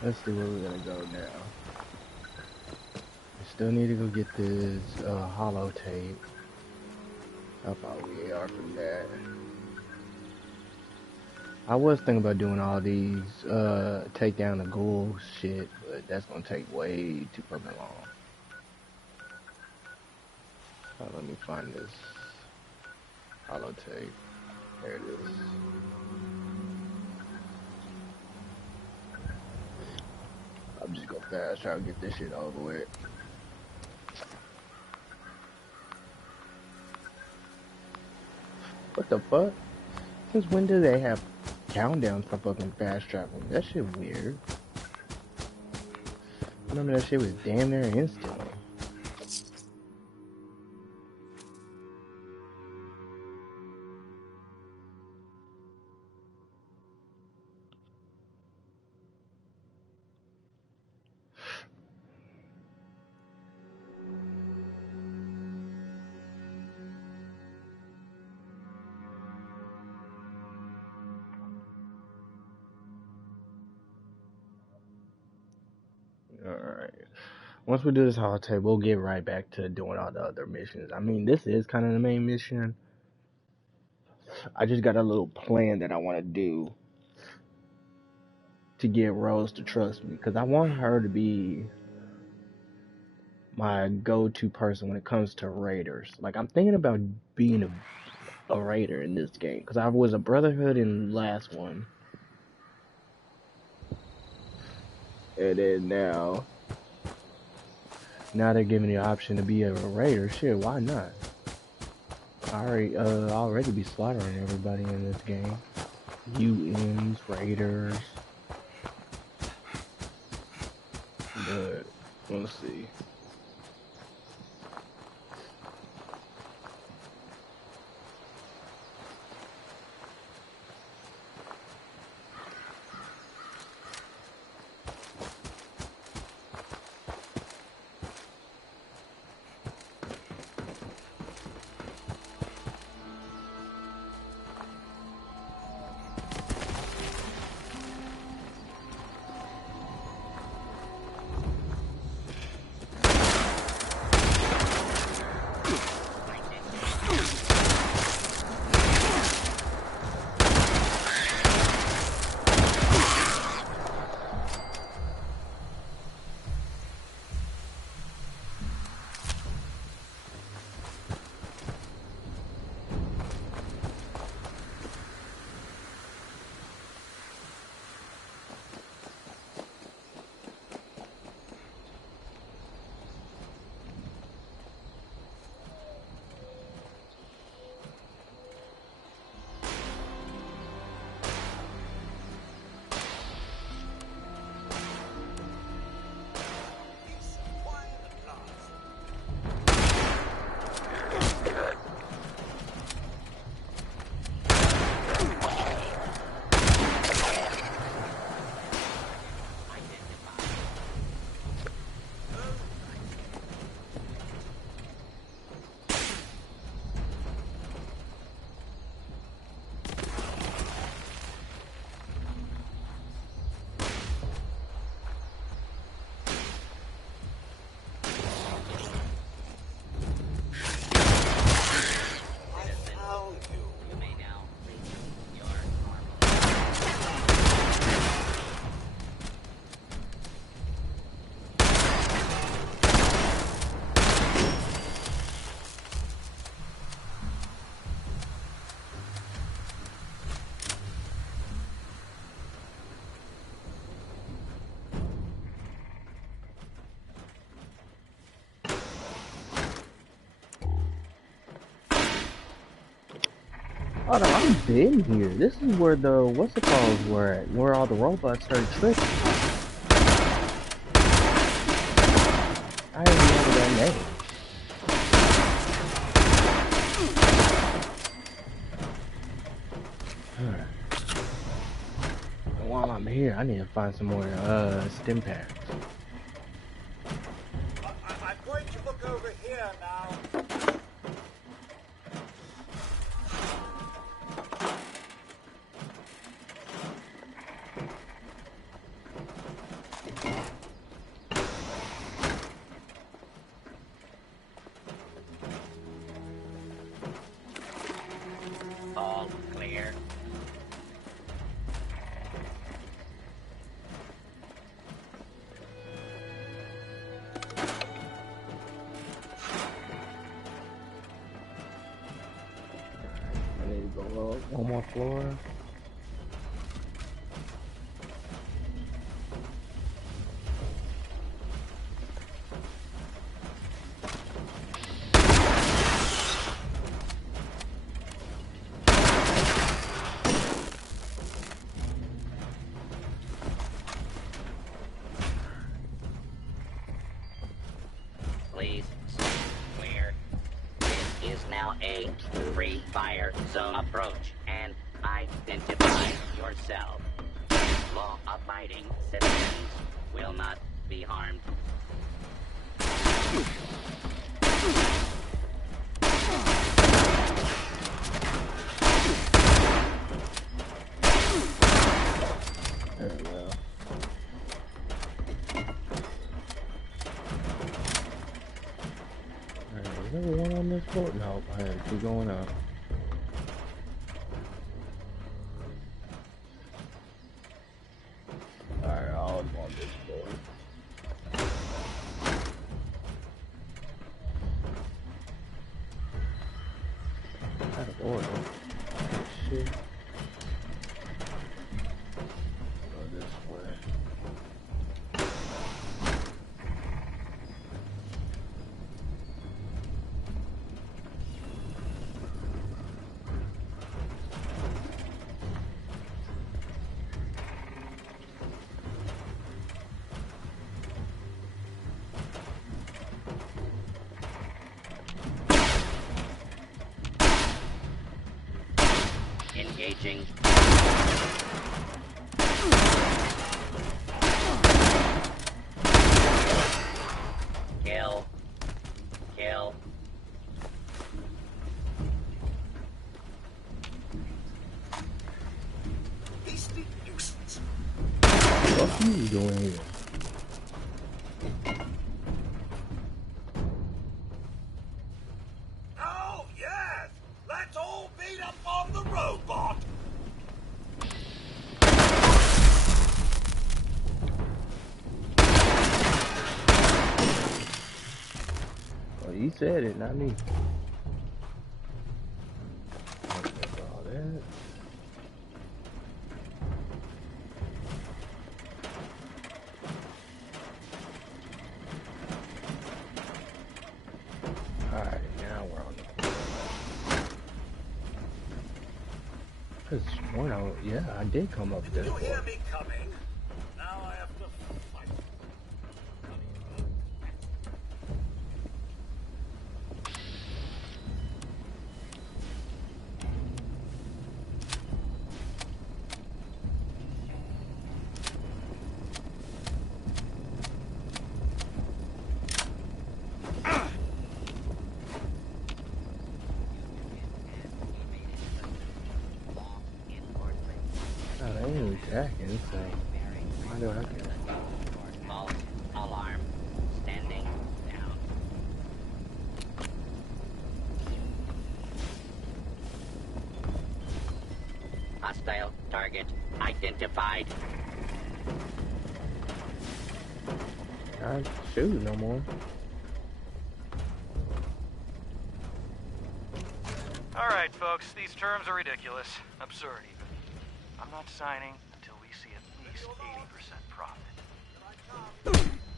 Let's see where we're gonna go now. We still need to go get this hollow tape. How far we are from that. I was thinking about doing all these take down the ghoul shit, but that's gonna take way too fucking long. Let me find this hollow tape. There it is. I'm just gonna fast try to get this shit over with. What the fuck? Since when do they have countdowns for fucking fast travel? That shit weird. I remember that shit was damn near instantly. Alright. Once we do this holotape, we'll get right back to doing all the other missions. I mean, this is kind of the main mission. I just got a little plan that I want to do to get Rose to trust me, because I want her to be my go-to person when it comes to raiders. Like, I'm thinking about being a raider in this game, because I was a brotherhood in the last one. And then now they're giving the option to be a raider. Shit, why not? I already be slaughtering everybody in this game. UMs, raiders. But let's see. Oh no, I've been here. This is where the what's it called were at, where all the robots started tricking. I didn't remember that name. While I'm here, I need to find some more stim packs. I'm going to look over here now. floor. Please clear. This is now a free fire zone approach, and identify yourself. Law-abiding citizens will not be harmed. There we go. Alright, is there one on this floor? No, I had to keep going up. Alright, I'll go on this floor. Out of order. Shit. Go this way. Engaging. Kill. Kill. Beastly nuisance. What are you doing here? Oh, yes! Let's all beat up on the robot! Well, you said it, not me. Okay, all that. Alright, now we're on the floor. Cause one out, yeah, I did come up this You hear floor. me coming? Now I have to fight. Oh, they ain't attacking, so why do I care? False alarm. Standing down. Hostile target identified. I shoot no more. Alright, folks, these terms are ridiculous. Absurd, even. I'm not signing until we see at least 80% profit.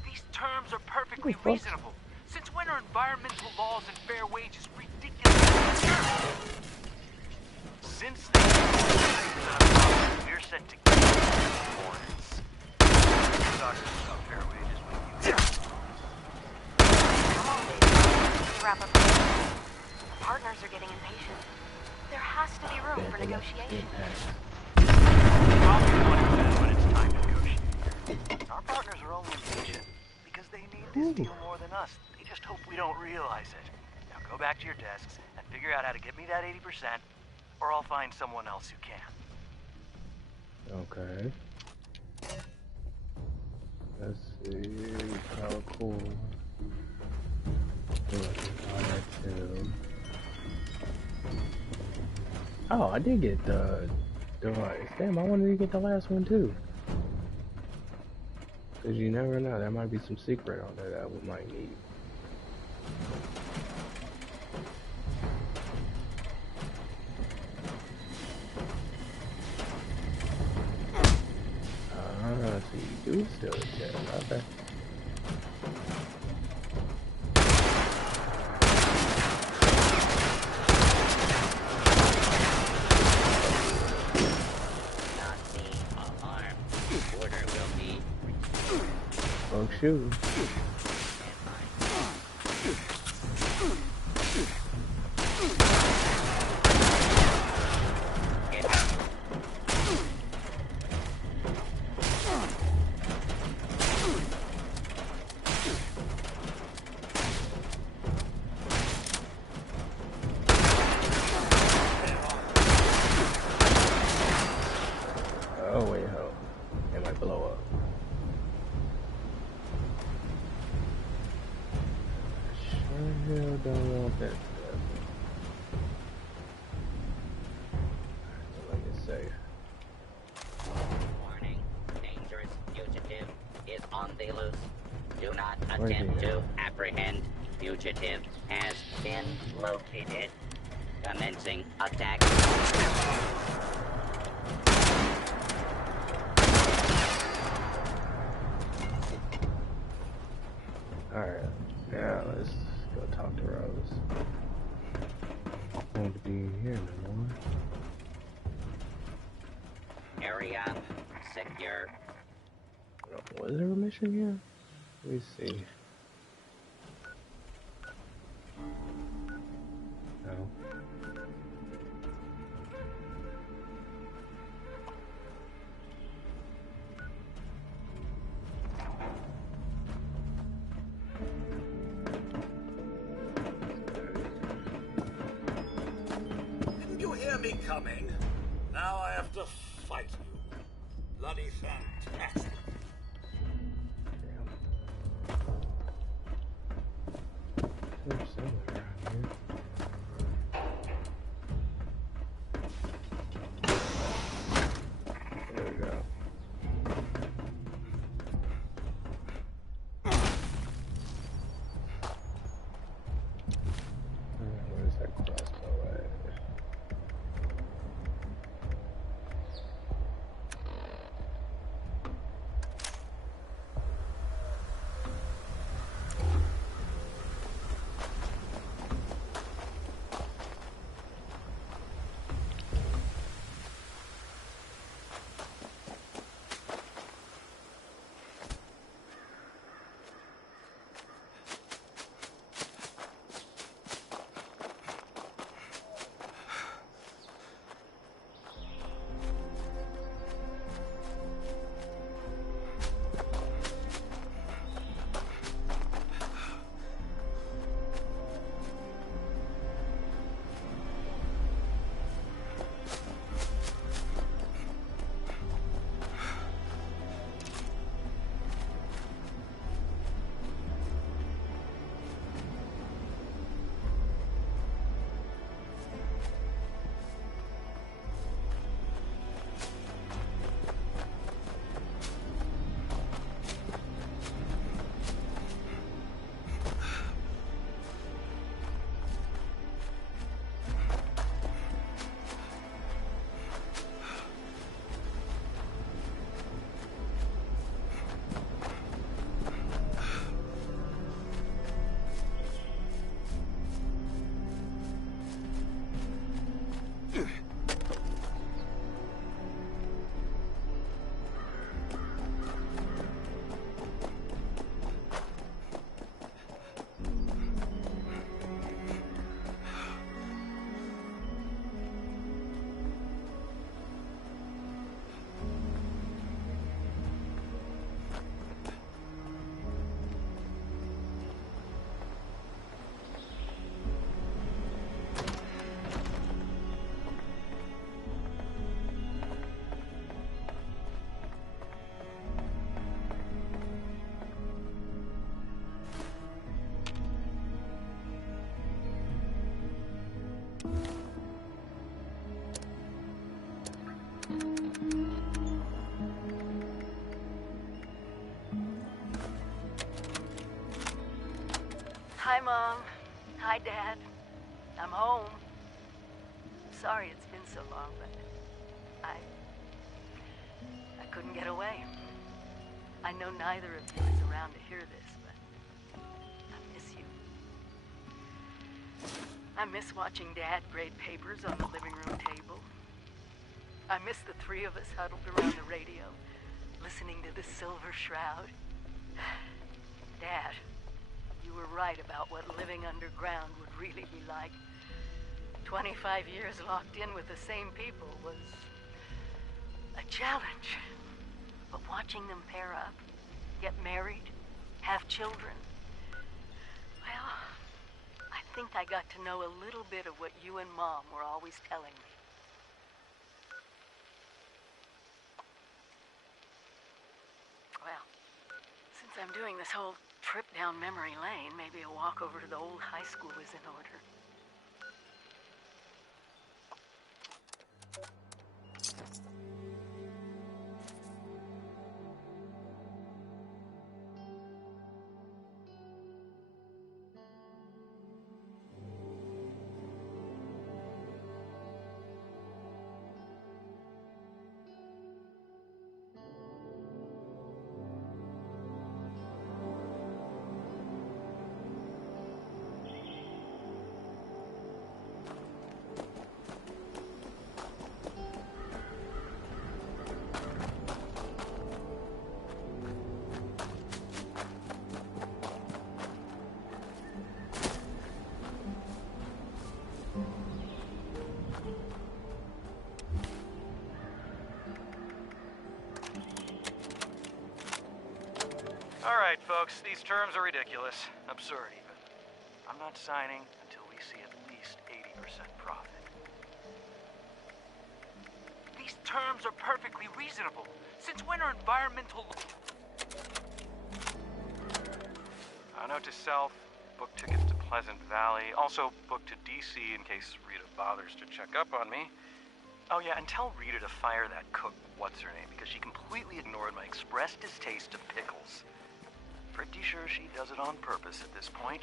These terms are perfectly reasonable. Since when are environmental laws and fair wages ridiculous? Since then, we're set to get hornets. Talking about fair wages with you. Come on, baby. Wrap up. The partners are getting impatient. There has to be room for negotiation. I'll be the one who says when it's time to negotiate. Our partners are only impatient because they need this deal more than us. They just hope we don't realize it. Now go back to your desks and figure out how to get me that 80%, or I'll find someone else who can. Okay. Let's see how cool. Oh, I did get the device. Damn, I wanted to get the last one too. Cause you never know, there might be some secret on there that we might need. so you do steal the chest. Okay. Not the alarm. Order will be Oh shoot. Oh wait, ho. It might blow up. Sure hell don't want that stuff. Let me see. warning. Dangerous fugitive is on the loose. Do not Where's he attempt at? to apprehend. Fugitive has been located. Commencing attack. Alright, now let's go talk to Rose. Won't be here no more. Area secure. Was there a mission here? Let me see. No. Didn't you hear me coming? Now I have to fight you. Bloody fantastic. There's somewhere around here. There we go. Where's that crossbow at? Hi, Mom. Hi, Dad. I'm home. Sorry it's been so long, but I couldn't get away. I know neither of you is around to hear this, but I miss you. I miss watching Dad grade papers on the living room table. I miss the three of us huddled around the radio, listening to the Silver Shroud. Dad, you were right about what living underground would really be like. 25 years locked in with the same people was a challenge. But watching them pair up, get married, have children, well, I think I got to know a little bit of what you and Mom were always telling me. Well, since I'm doing this whole trip down memory lane, maybe a walk over to the old high school is in order. Alright, folks, these terms are ridiculous. Absurd, even. I'm not signing until we see at least 80% profit. These terms are perfectly reasonable. Since when are environmental... Note to self, book tickets to Pleasant Valley. Also, book to DC in case Rita bothers to check up on me. Oh yeah, and tell Rita to fire that cook, what's-her-name, because she completely ignored my express distaste of pickles. Pretty sure she does it on purpose at this point.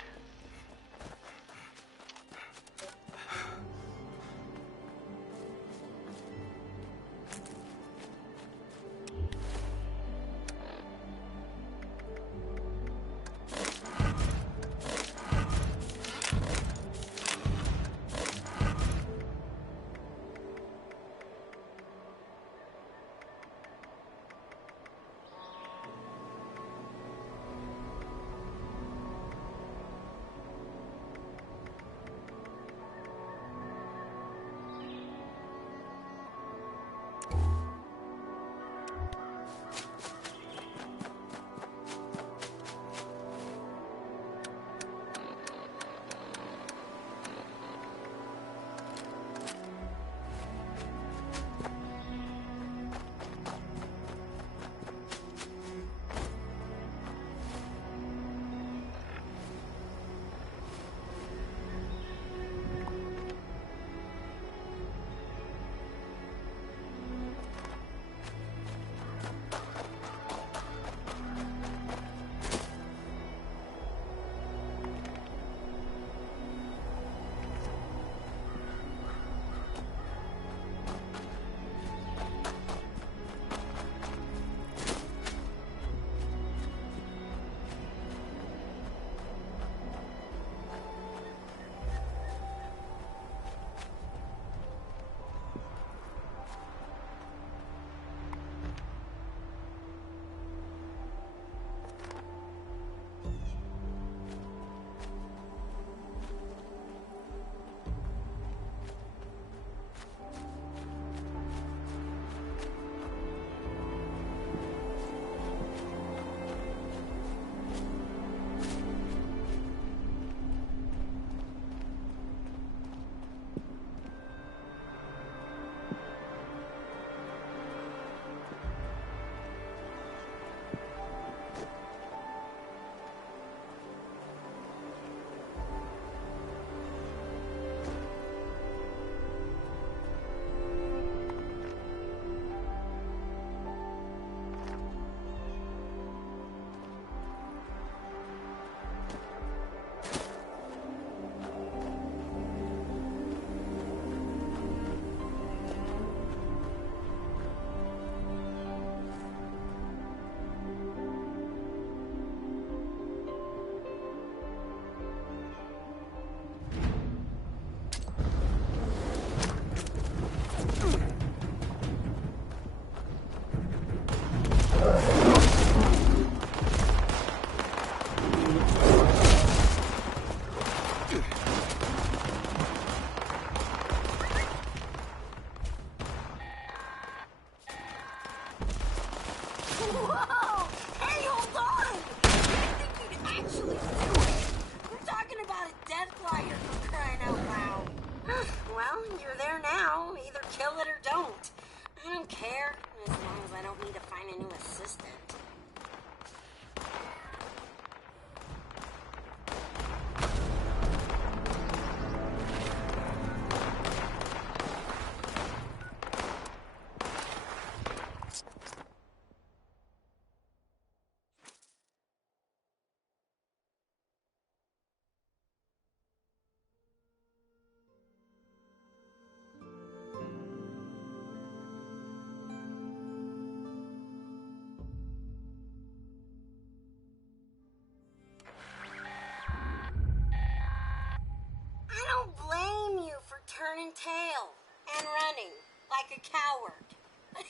tail and running like a coward.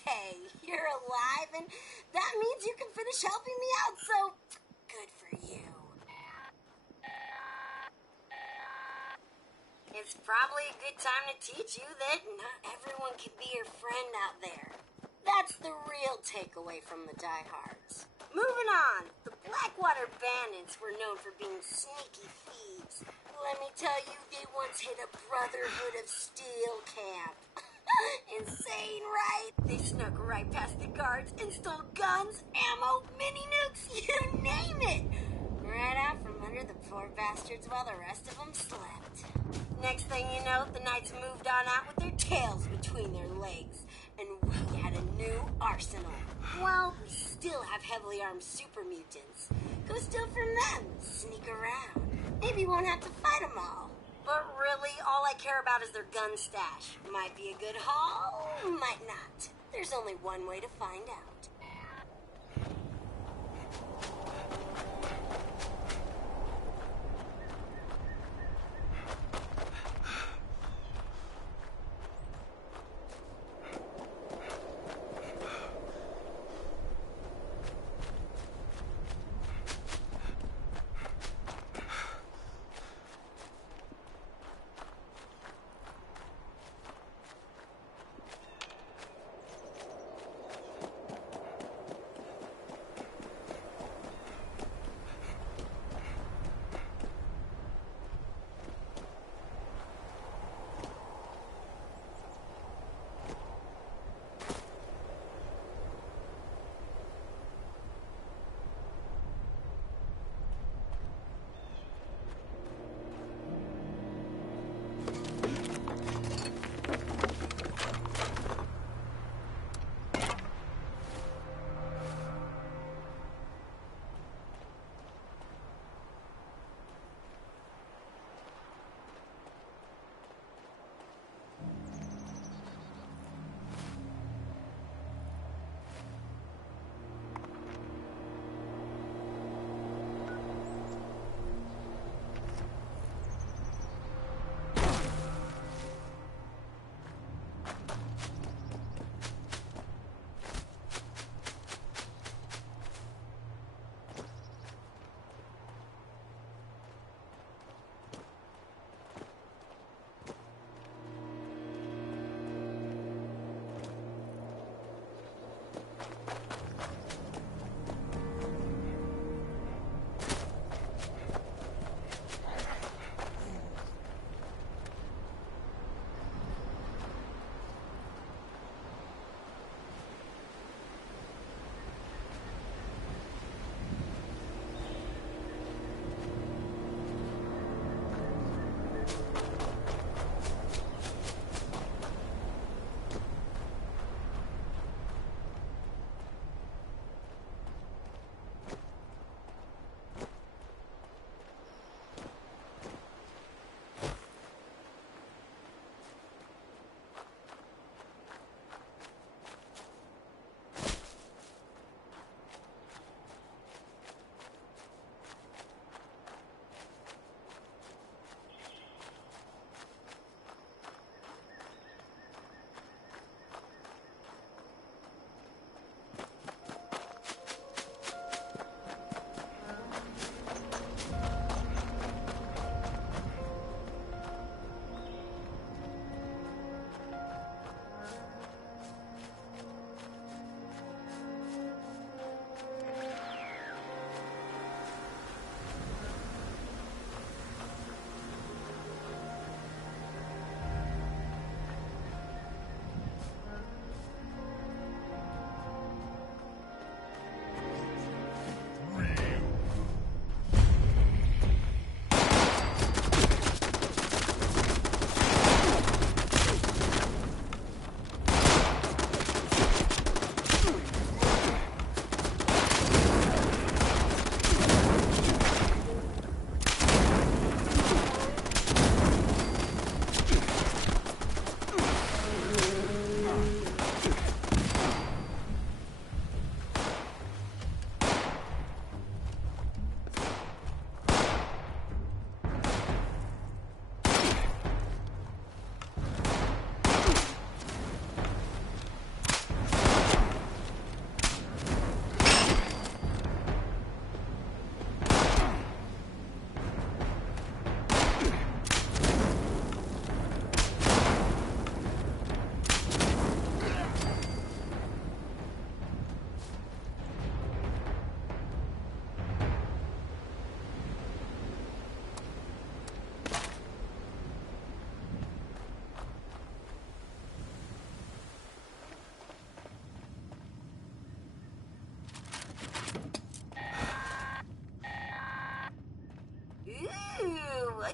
Hey, you're alive, and that means you can finish helping me out, so good for you. It's probably a good time to teach you that not everyone can be your friend out there. That's the real takeaway from the diehards. Moving on, the Blackwater Bandits were known for being sneaky thieves. Let me tell you, they once hit a Brotherhood of Steel camp. Insane, right? They snuck right past the guards and stole guns, ammo, mini nukes, you name it! Right out from under the poor bastards while the rest of them slept. Next thing you know, the Knights moved on out with their tails between their legs, and we had a new arsenal. Well, we still have heavily armed super mutants. Go steal from them, sneak around. Maybe you won't have to fight them all. But really, all I care about is their gun stash. Might be a good haul, might not. There's only one way to find out.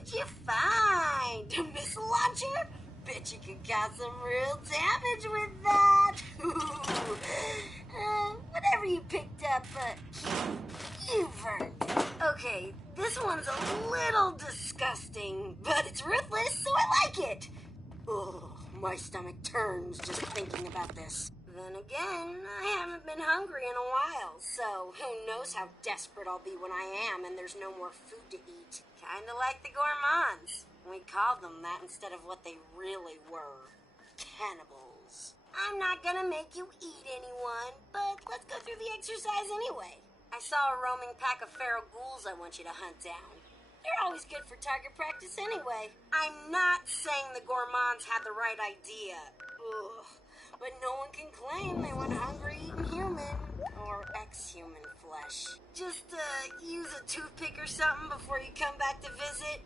What'd you find? A missile launcher? Bet you could cause some real damage with that. Whatever you picked up, you've earned it. Okay, this one's a little disgusting, but it's ruthless, so I like it. Ugh, my stomach turns just thinking about this. Then again, I haven't been hungry in a while, so who knows how desperate I'll be when I am and there's no more food to eat. Kinda like the gourmands. We called them that instead of what they really were. Cannibals. I'm not gonna make you eat anyone, but let's go through the exercise anyway. I saw a roaming pack of feral ghouls I want you to hunt down. They're always good for target practice anyway. I'm not saying the gourmands had the right idea. Ugh. But no one can claim they went hungry eating human or ex-human flesh. Just use a toothpick or something before you come back to visit.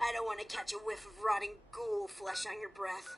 I don't want to catch a whiff of rotting ghoul flesh on your breath.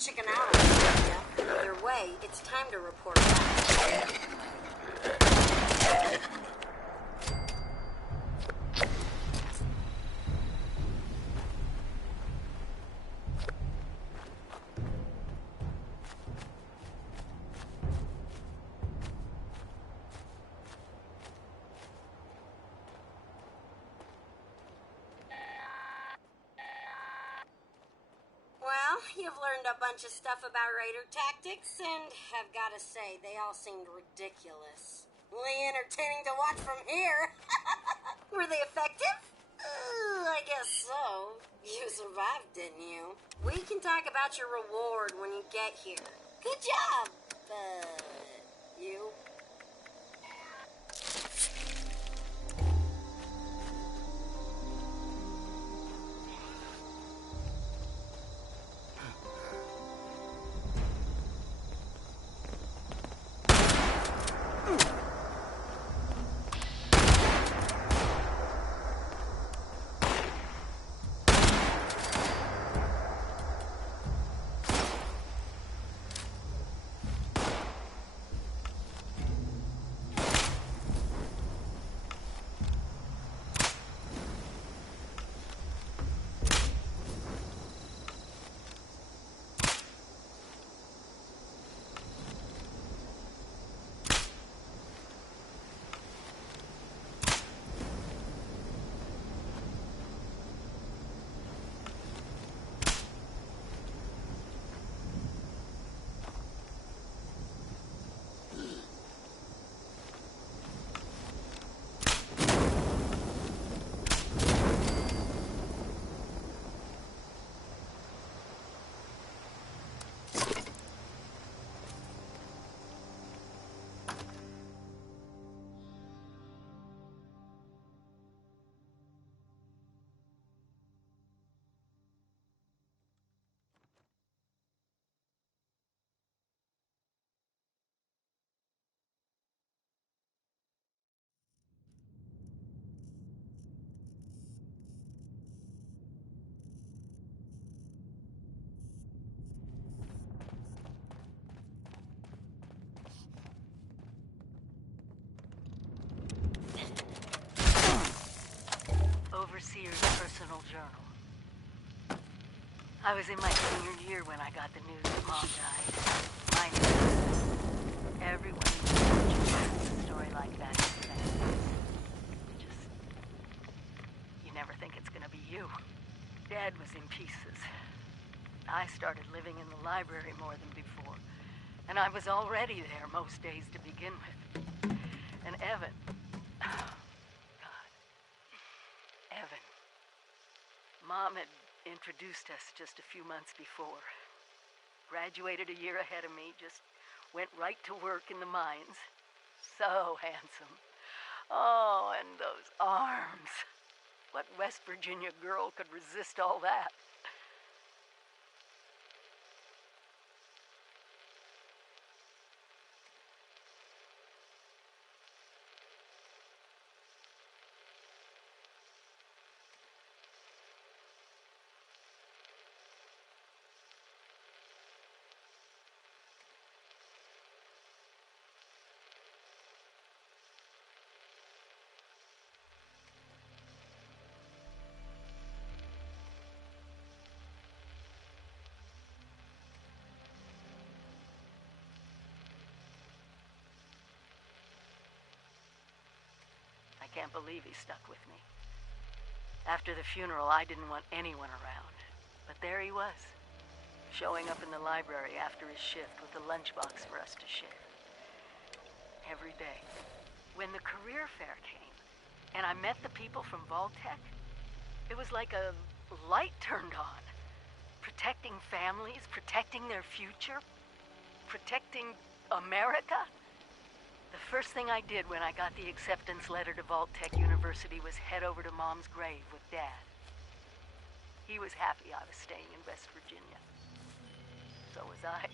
chicken out on it. Either way, it's time to report back. Well, you've learned a bunch of stuff about raider tactics, and I've got to say, they all seemed ridiculous. Really entertaining to watch from here. Were they effective? I guess so. You survived, didn't you? We can talk about your reward when you get here. Good job, you. Overseer's personal journal. I was in my senior year when I got the news that Mom died. I knew. Everyone knows a story like that in the family. Just, you never think it's gonna be you. Dad was in pieces. I started living in the library more than before, and I was already there most days to begin with. And Evan, Evan. Mom had introduced us just a few months before. Graduated a year ahead of me, just went right to work in the mines. So handsome. Oh, and those arms. What West Virginia girl could resist all that? I can't believe he stuck with me. After the funeral, I didn't want anyone around. But there he was, showing up in the library after his shift with a lunchbox for us to share. Every day. When the career fair came, and I met the people from Vault-Tec, it was like a light turned on. Protecting families, protecting their future, protecting America. The first thing I did when I got the acceptance letter to Vault-Tec University was head over to Mom's grave with Dad. He was happy I was staying in West Virginia. So was I.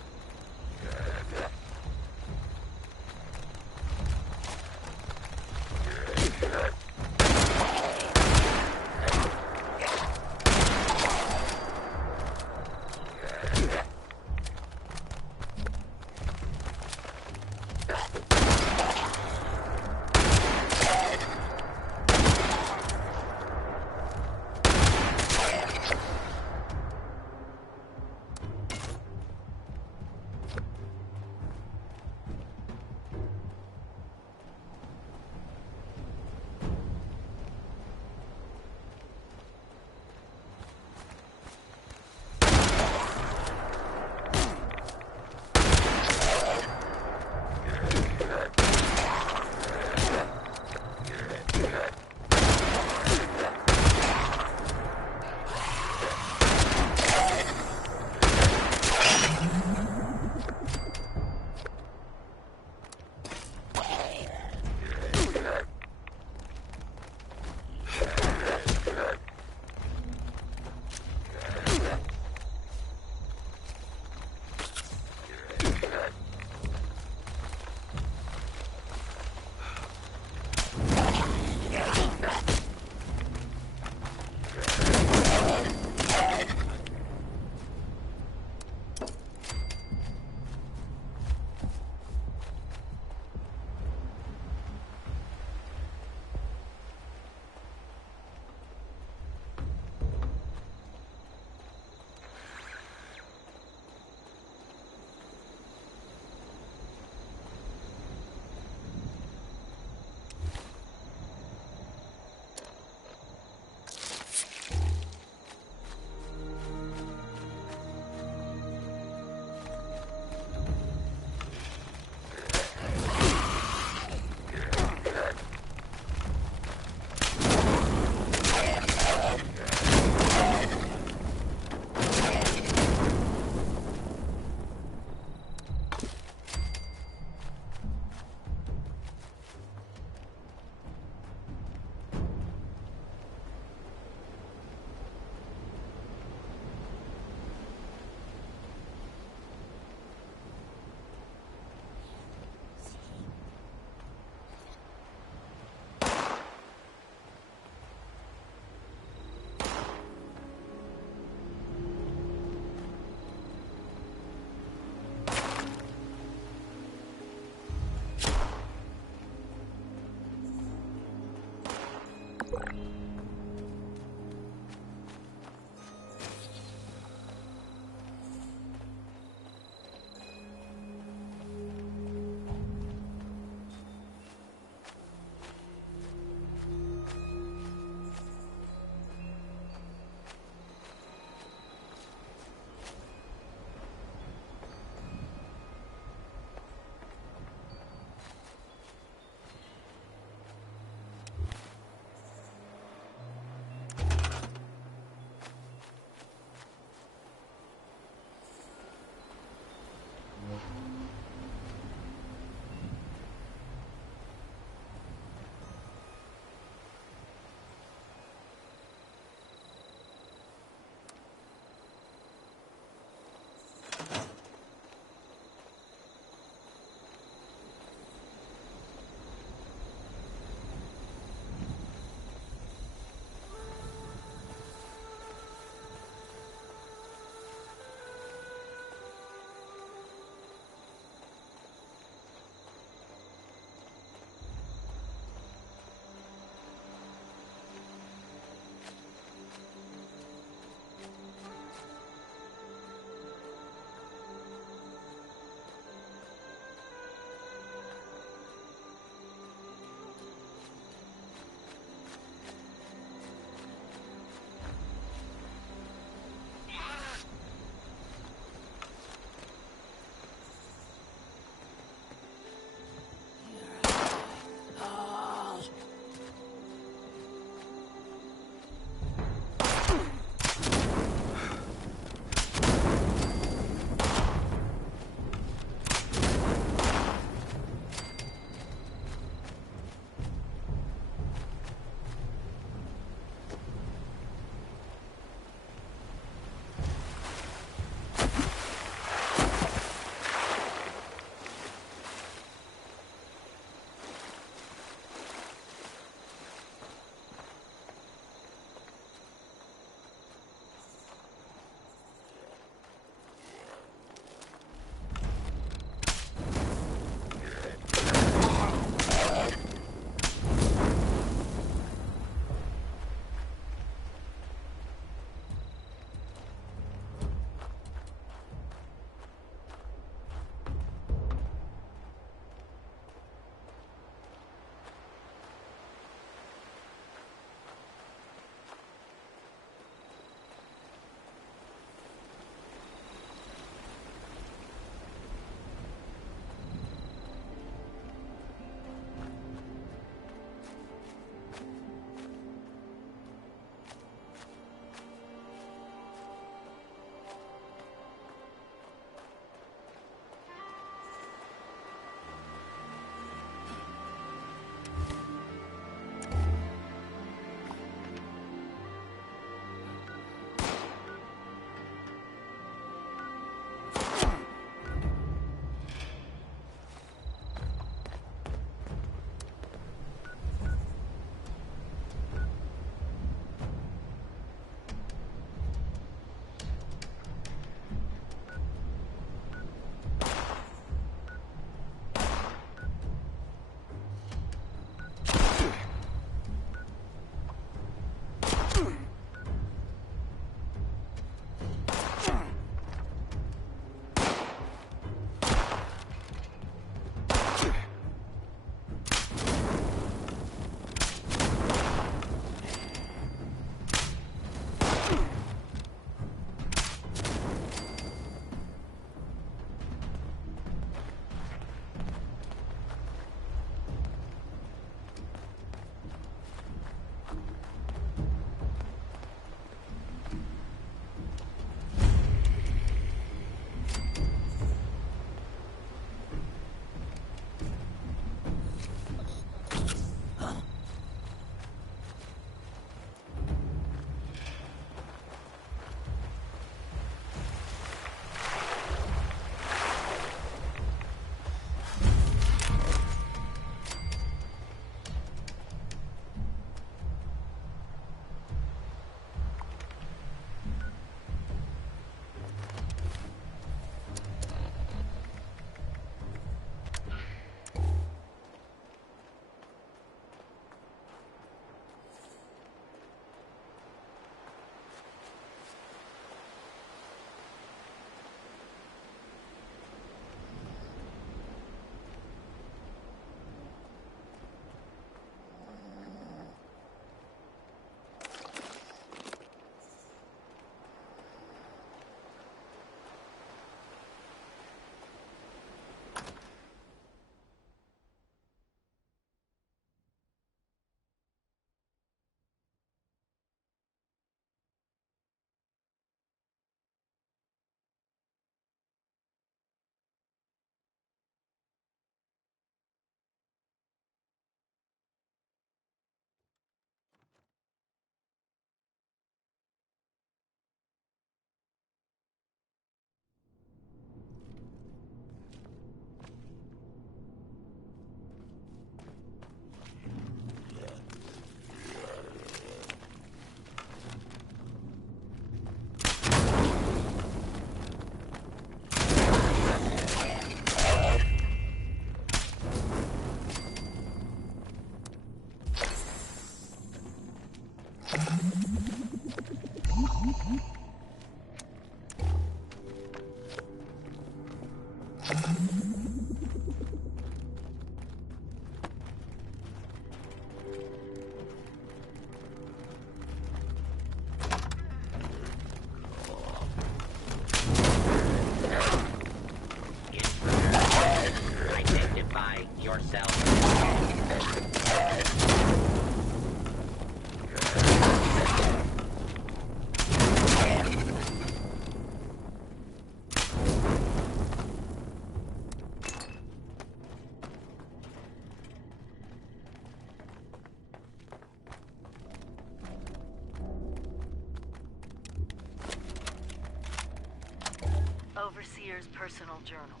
Overseer's personal journal.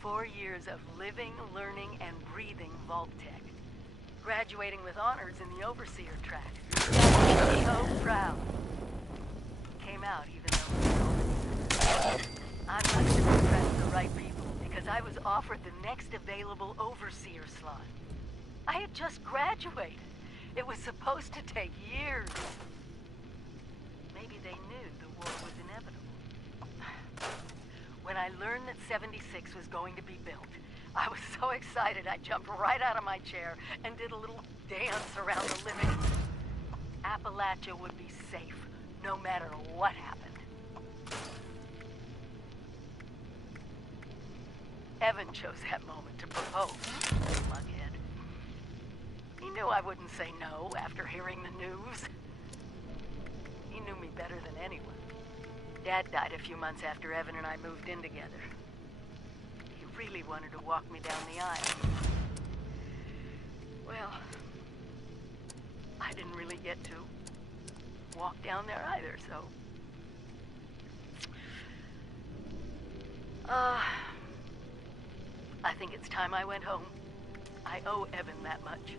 4 years of living, learning, and breathing Vault Tech. Graduating with honors in the Overseer track. So proud. Came out even though I must have impressed the right people because I was offered the next available Overseer slot. I had just graduated. It was supposed to take years. Maybe they knew the war was inevitable. When I learned that 76 was going to be built, I was so excited I jumped right out of my chair and did a little dance around the living room. Appalachia would be safe, no matter what happened. Evan chose that moment to propose, lughead. He knew I wouldn't say no after hearing the news. He knew me better than anyone. Dad died a few months after Evan and I moved in together. He really wanted to walk me down the aisle. Well, I didn't really get to walk down there either, so... I think it's time I went home. I owe Evan that much.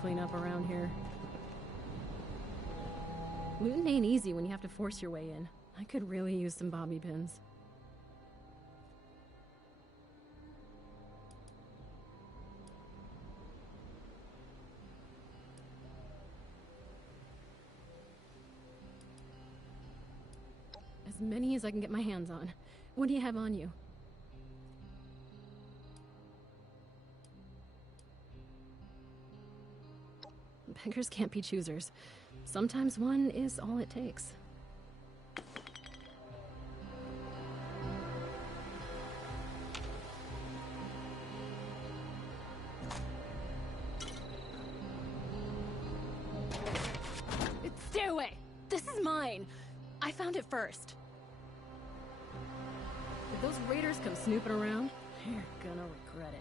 clean up around here. Looting ain't easy when you have to force your way in. I could really use some bobby pins. As many as I can get my hands on. What do you have on you? Beggars can't be choosers. Sometimes one is all it takes. Stay away! This is mine! I found it first. If those raiders come snooping around, they're gonna regret it.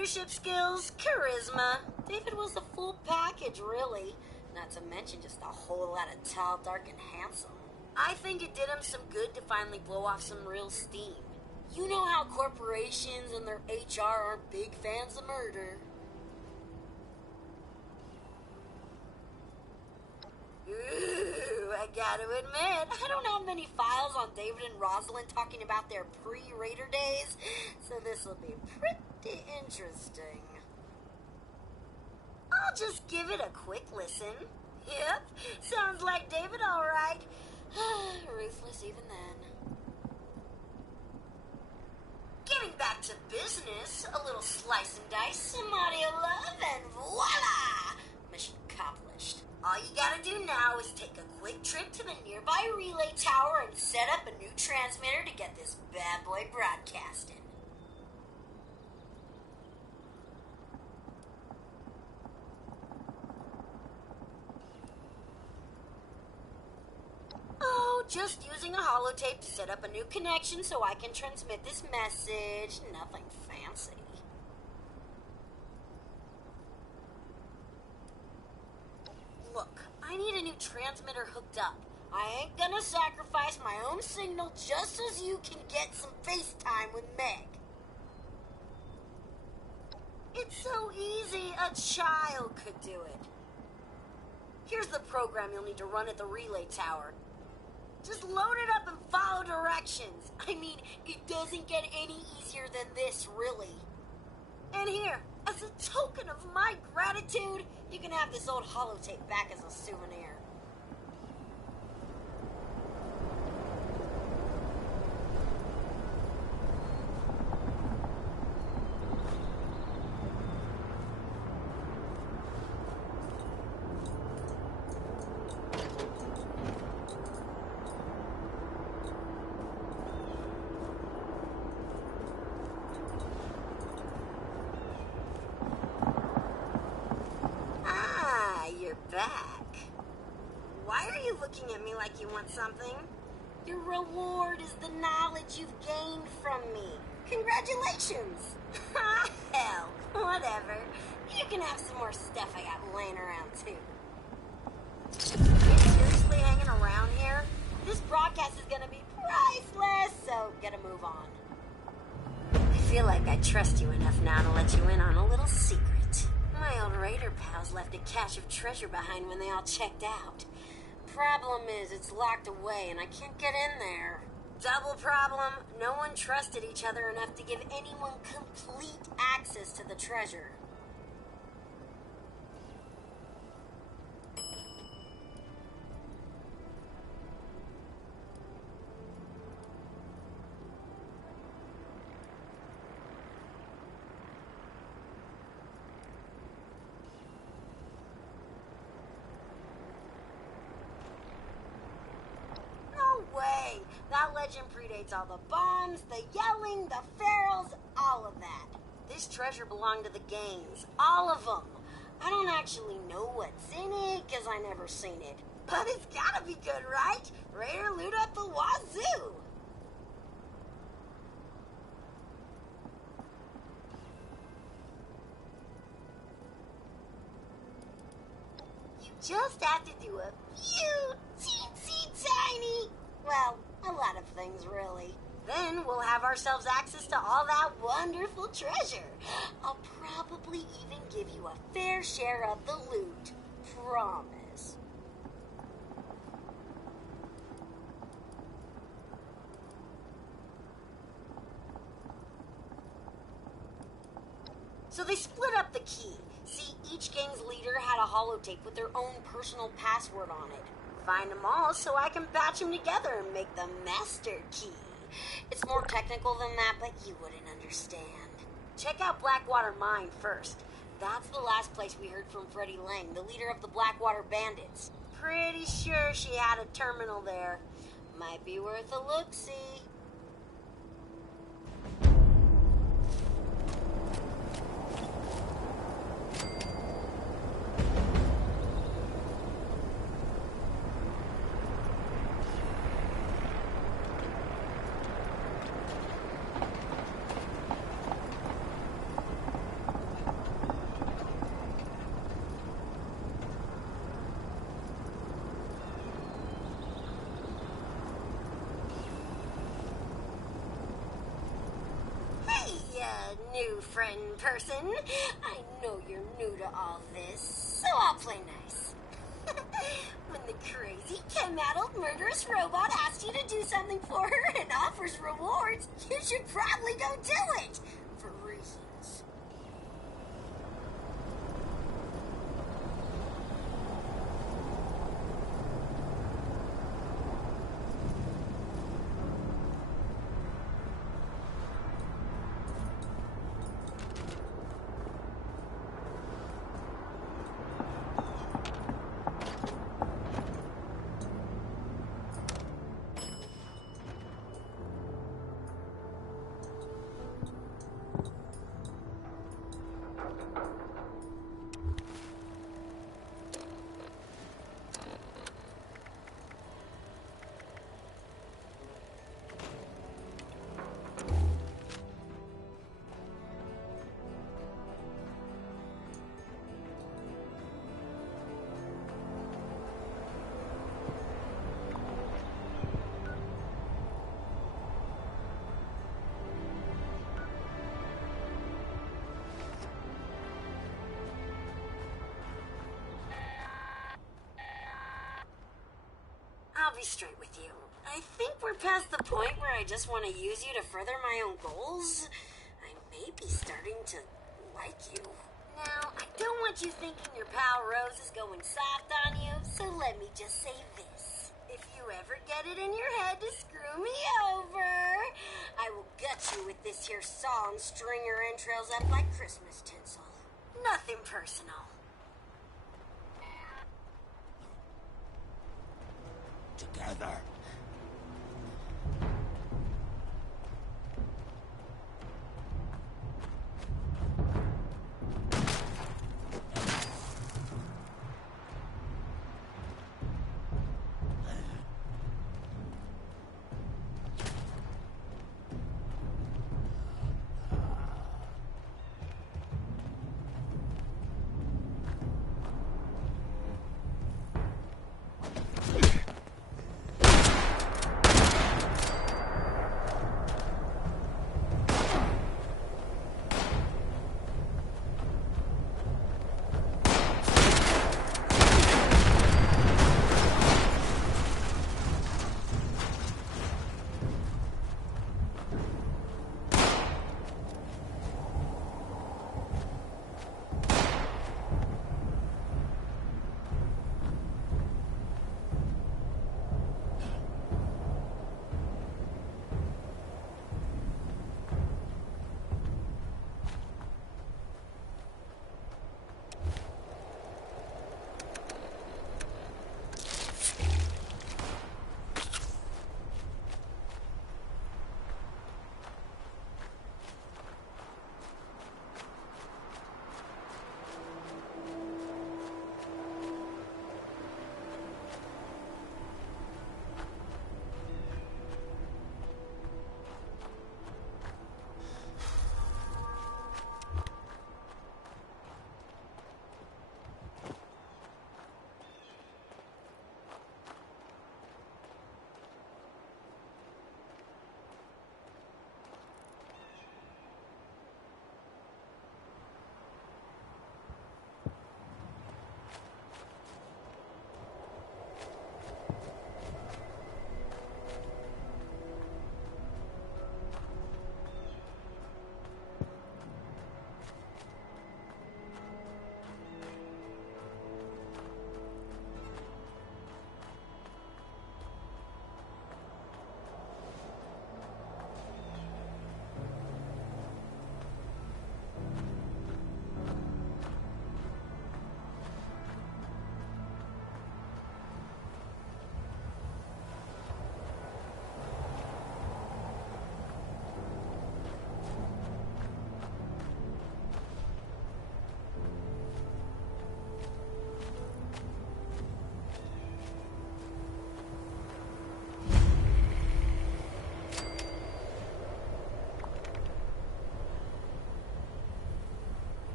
Leadership skills, charisma. David was the full package, really. Not to mention just a whole lot of tall, dark, and handsome. I think it did him some good to finally blow off some real steam. You know how corporations and their HR are big fans of murder. Ooh, I gotta admit, I don't have many files on David and Rosalind talking about their pre-Raider days, so this will be pretty interesting. I'll just give it a quick listen. Yep, sounds like David all right. Ruthless even then. Getting back to business, a little slice and dice, some audio love, and voila! Mission accomplished. All you gotta do now is take a quick trip to the nearby relay tower and set up a new transmitter to get this bad boy broadcasting. Oh, just using a holotape to set up a new connection so I can transmit this message. Nothing fancy. Look, I need a new transmitter hooked up. I ain't gonna sacrifice my own signal just so you can get some FaceTime with Meg. It's so easy, a child could do it. Here's the program you'll need to run at the relay tower. Just load it up and follow directions. I mean, it doesn't get any easier than this, really. And here, as a token of my gratitude, you can have this old holotape back as a souvenir. Back. Why are you looking at me like you want something? Your reward is the knowledge you've gained from me. Congratulations! Hell, whatever. You can have some more stuff I got laying around too. You seriously hanging around here? This broadcast is gonna be priceless, so get a move on. I feel like I trust you enough now to let you in on a little secret. My old Raider pals left a cache of treasure behind when they all checked out. Problem is, it's locked away and I can't get in there. Double problem, no one trusted each other enough to give anyone complete access to the treasure. That legend predates all the bombs, the yelling, the ferals, all of that. This treasure belonged to the gangs, all of them. I don't actually know what's in it, because I never seen it. But it's gotta be good, right? Raider loot up the wazoo. You just have to do a few teensy tiny, well, a lot of things, really. Then we'll have ourselves access to all that wonderful treasure. I'll probably even give you a fair share of the loot. Promise. So they split up the key. See, each gang's leader had a holotape with their own personal password on it. Find them all so I can patch them together and make the master key. It's more technical than that, but you wouldn't understand. Check out Blackwater Mine first. That's the last place we heard from Freddie Lang, the leader of the Blackwater Bandits. Pretty sure she had a terminal there. Might be worth a look-see. new friend person. I know you're new to all this, so I'll play nice. When the crazy, chem-addled, murderous robot asks you to do something for her and offers rewards, you should probably go do it. For reasons. I'll be straight with you. I think we're past the point where I just want to use you to further my own goals. I may be starting to like you. Now, I don't want you thinking your pal Rose is going soft on you, so let me just say this. If you ever get it in your head to screw me over, I will gut you with this here saw and string your entrails up like Christmas tinsel. Nothing personal. Together.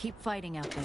Keep fighting out there.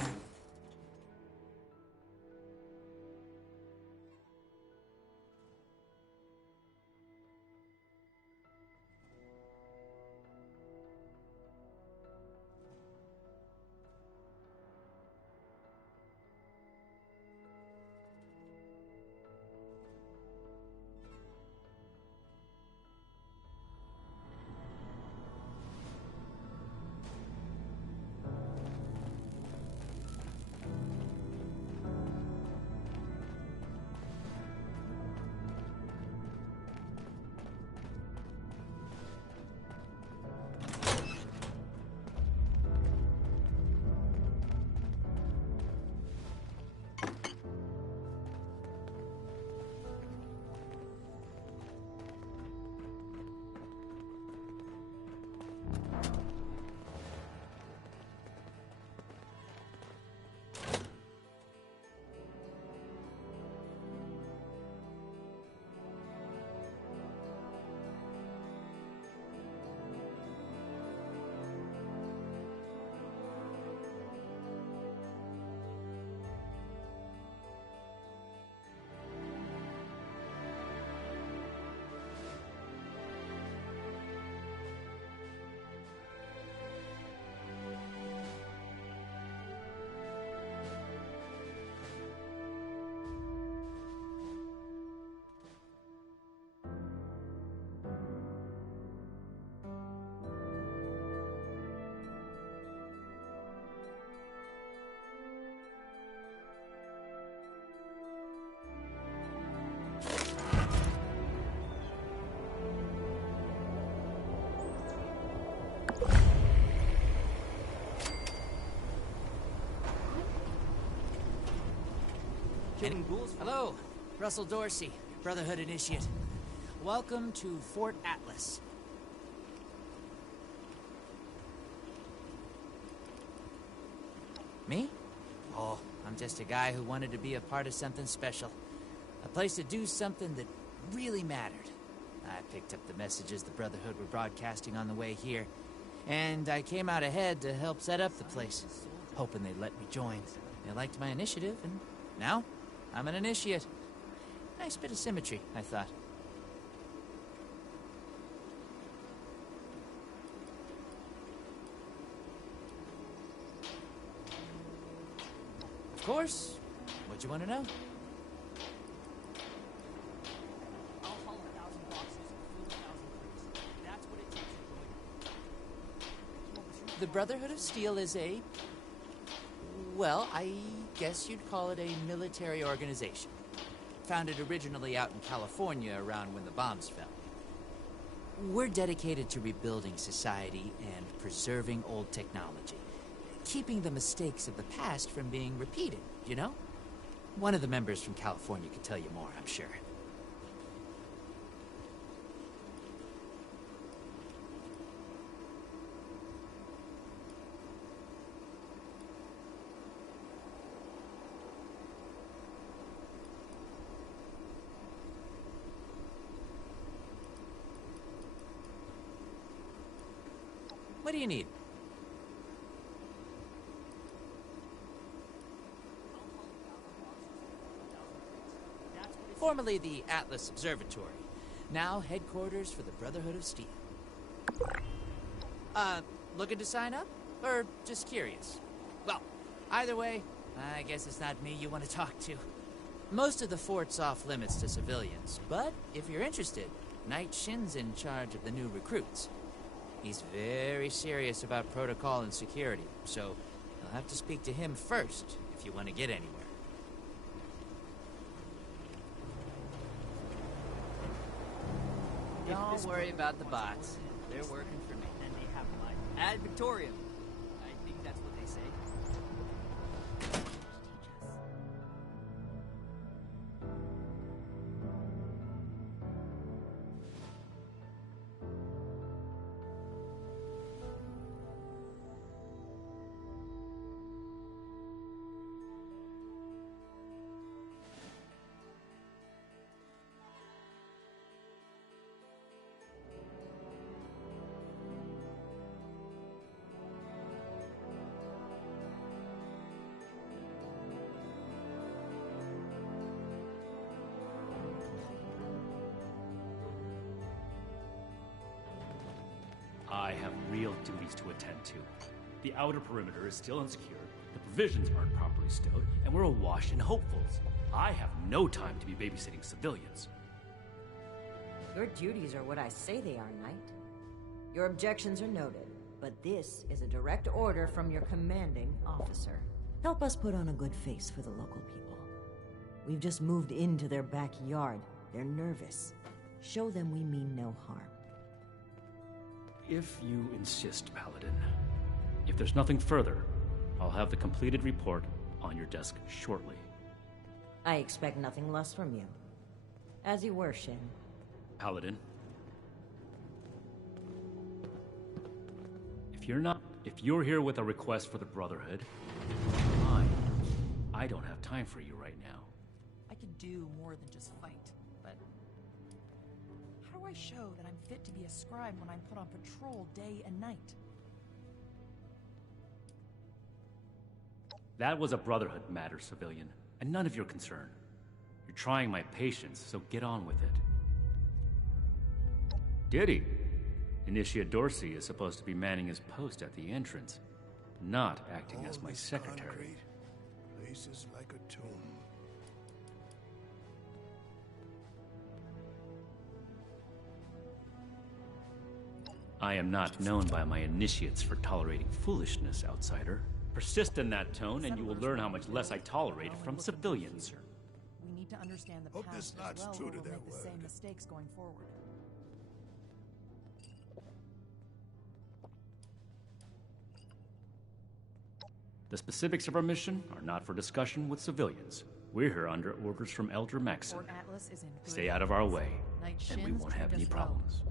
Hello, Russell Dorsey, Brotherhood Initiate. Welcome to Fort Atlas. Me? Oh, I'm just a guy who wanted to be a part of something special. A place to do something that really mattered. I picked up the messages the Brotherhood were broadcasting on the way here, and I came out ahead to help set up the place, hoping they'd let me join. They liked my initiative, and now I'm an initiate. Nice bit of symmetry, I thought. Of course. What'd you want to know? The Brotherhood of Steel is a... well, I guess you'd call it a military organization. Founded originally out in California around when the bombs fell. We're dedicated to rebuilding society and preserving old technology. Keeping the mistakes of the past from being repeated, you know? One of the members from California could tell you more, I'm sure. What do you need? Formerly the Atlas Observatory, now headquarters for the Brotherhood of Steel. Looking to sign up? Or just curious? Well, either way, I guess it's not me you want to talk to. Most of the fort's off limits to civilians, but if you're interested, Knight Shin's in charge of the new recruits. He's very serious about protocol and security, so you'll have to speak to him first if you want to get anywhere. Don't worry about the bots. They're working for me. And they have my ad Victorium. I think that's what they say. have real duties to attend to. The outer perimeter is still unsecured, the provisions aren't properly stowed, and we're awash in hopefuls. I have no time to be babysitting civilians. Your duties are what I say they are, Knight. Your objections are noted, but this is a direct order from your commanding officer. Help us put on a good face for the local people. We've just moved into their backyard. They're nervous. Show them we mean no harm. If you insist, Paladin. If there's nothing further, I'll have the completed report on your desk shortly. I expect nothing less from you. As you were, Shin. Paladin. If you're here with a request for the Brotherhood, fine. I don't have time for you right now. I could do more than just fight, but how do I show that I'm fit to be a scribe when I'm put on patrol day and night? That was a Brotherhood matter, civilian, and none of your concern. You're trying my patience, so get on with it. Did he? Initiate Dorsey is supposed to be manning his post at the entrance, not acting as my secretary. Places like a tomb. I am not known by my initiates for tolerating foolishness, outsider. Persist in that tone, and you will learn how much less I tolerate from civilians. We need to understand the Hope past this lot's as well, true or to we'll their make the same mistakes going forward. The specifics of our mission are not for discussion with civilians. We're here under orders from Elder Maxon. Fort Atlas is in good Stay out of our way, Knight and we Shin's won't have treat any us well. problems.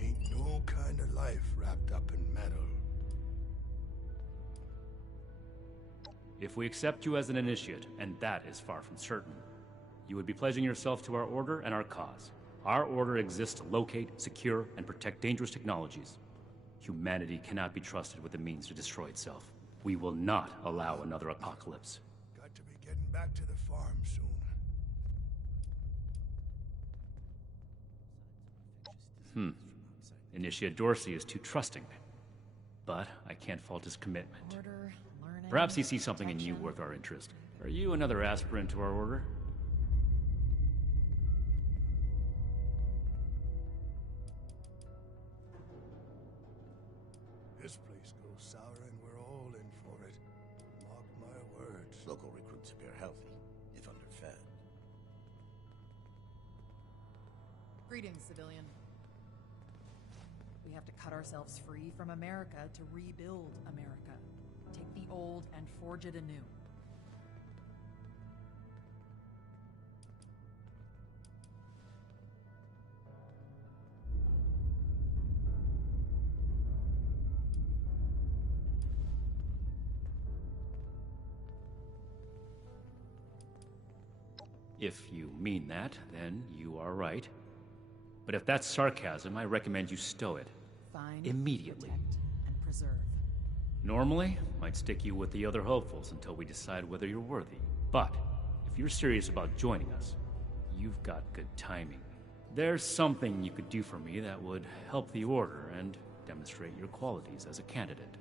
Ain't no kind of life wrapped up in metal. If we accept you as an initiate, and that is far from certain, you would be pledging yourself to our order and our cause. Our order exists to locate, secure, and protect dangerous technologies. Humanity cannot be trusted with the means to destroy itself. We will not allow another apocalypse. Got to be getting back to the farm soon. Initiate Dorsey is too trusting. But I can't fault his commitment. Order, learning, Perhaps he sees something in you worth our interest. Are you another aspirant to our order? This place goes sour and we're all in for it. Mark my words. Local recruits appear healthy, if underfed. Greetings, civilian. We have to cut ourselves free from America to rebuild America. Take the old and forge it anew. If you mean that, then you are right. But if that's sarcasm, I recommend you stow it. Find, immediately. protect, and preserve. Normally, I'd stick you with the other hopefuls until we decide whether you're worthy. But if you're serious about joining us, you've got good timing. There's something you could do for me that would help the Order and demonstrate your qualities as a candidate.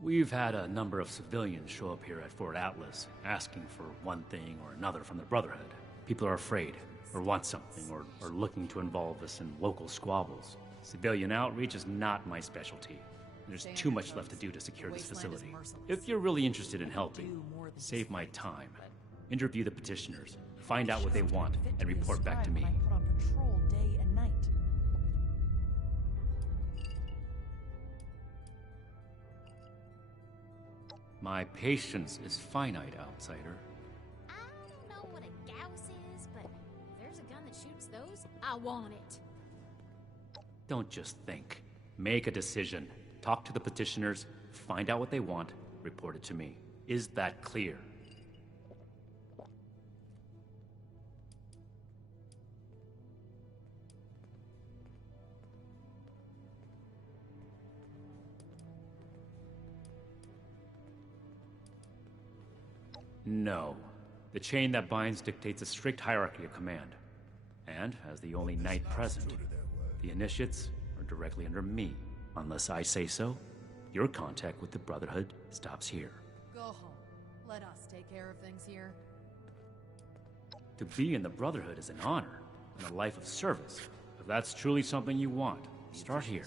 We've had a number of civilians show up here at Fort Atlas, asking for one thing or another from the Brotherhood. People are afraid, or want something, or are looking to involve us in local squabbles. Civilian outreach is not my specialty. There's too much left to do to secure this facility. If you're really interested in helping, save my time. Interview the petitioners, find out what they want, and report back to me. Put on patrol day and night. My patience is finite, outsider. I don't know what a Gauss is, but if there's a gun that shoots those, I want it. Don't just think. Make a decision. Talk to the petitioners, find out what they want, report it to me. Is that clear? No. The chain that binds dictates a strict hierarchy of command. And, as the only knight present, The initiates are directly under me. Unless I say so, your contact with the Brotherhood stops here. Go home. Let us take care of things here. To be in the Brotherhood is an honor and a life of service. If that's truly something you want, start here.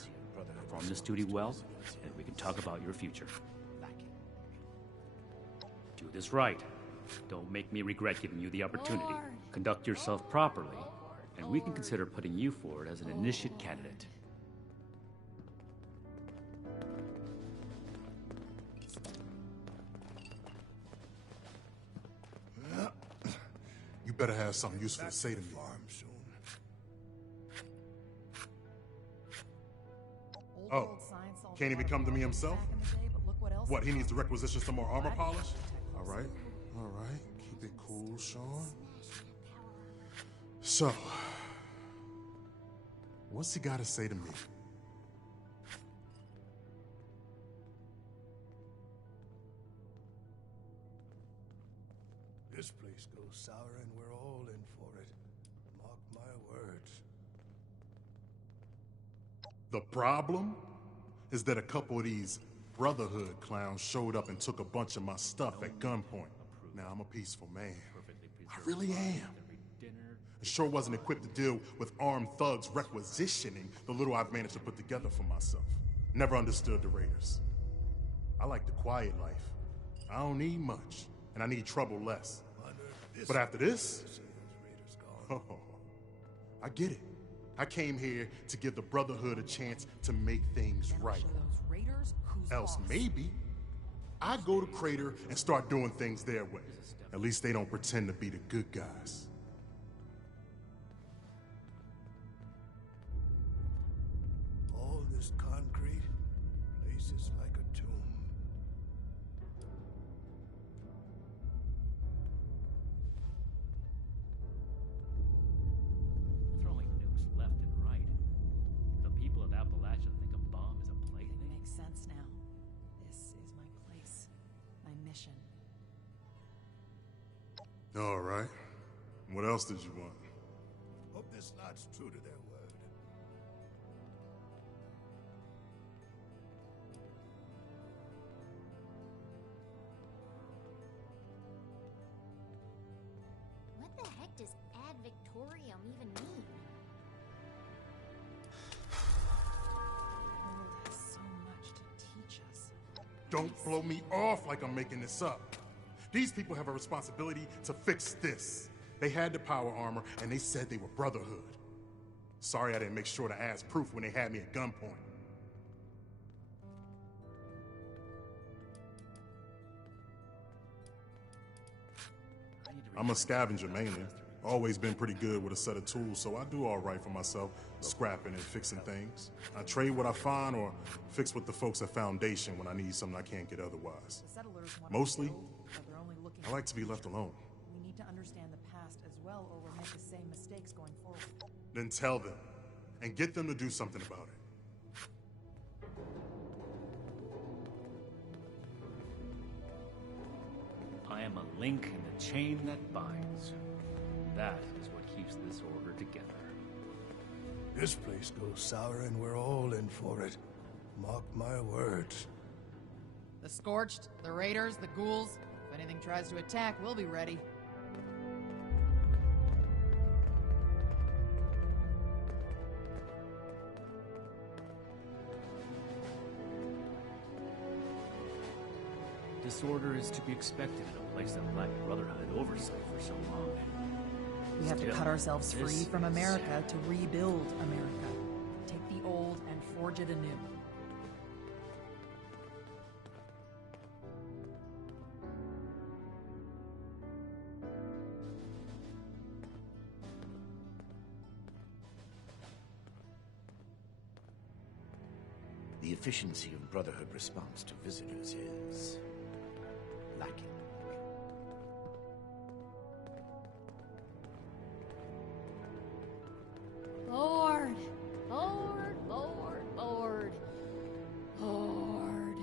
Perform this duty well, and we can talk about your future. Do this right. Don't make me regret giving you the opportunity. Conduct yourself properly, and we can consider putting you forward as an initiate candidate. You better have something useful to say to me. Oh, can't he even come to me himself? What, he needs to requisition some more armor polish? All right. Keep it cool, Sean. So, what's he got to say to me? This place goes sour and we're all in for it. Mark my words. The problem is that a couple of these Brotherhood clowns showed up and took a bunch of my stuff at gunpoint. Now, I'm a peaceful man. I really am. I sure wasn't equipped to deal with armed thugs requisitioning the little I've managed to put together for myself. Never understood the Raiders. I like the quiet life. I don't need much, and I need trouble less. But after this, oh, I get it. I came here to give the Brotherhood a chance to make things right. Else maybe I'd go to Crater and start doing things their way. At least they don't pretend to be the good guys. All this concrete, place is like a tomb. Throwing nukes left and right. The people of Appalachia think a bomb is a plaything. It makes sense now. This is my place. My mission. All right. What else did you want? Hope this lot's true to their word. What the heck does ad Victorium even mean? The world has so much to teach us. Don't blow me off like I'm making this up. These people have a responsibility to fix this. They had the power armor, and they said they were Brotherhood. Sorry I didn't make sure to ask proof when they had me at gunpoint. I'm a scavenger mainly. Always been pretty good with a set of tools, so I do all right for myself, scrapping and fixing things. I trade what I find or fix with the folks at Foundation when I need something I can't get otherwise. Mostly, I like to be left alone. We need to understand the past as well, or we'll make the same mistakes going forward. Then tell them, and get them to do something about it. I am a link in the chain that binds. That is what keeps this order together. This place goes sour and we're all in for it. Mark my words. The Scorched, the Raiders, the Ghouls. If anything tries to attack, we'll be ready. Disorder is to be expected in a place that lacked Brotherhood oversight for so long. We have to Still, cut ourselves free this from is America sad. to rebuild America. Take the old and forge it anew. The efficiency of Brotherhood response to visitors is lacking. Lord! Lord, Lord, Lord. Lord.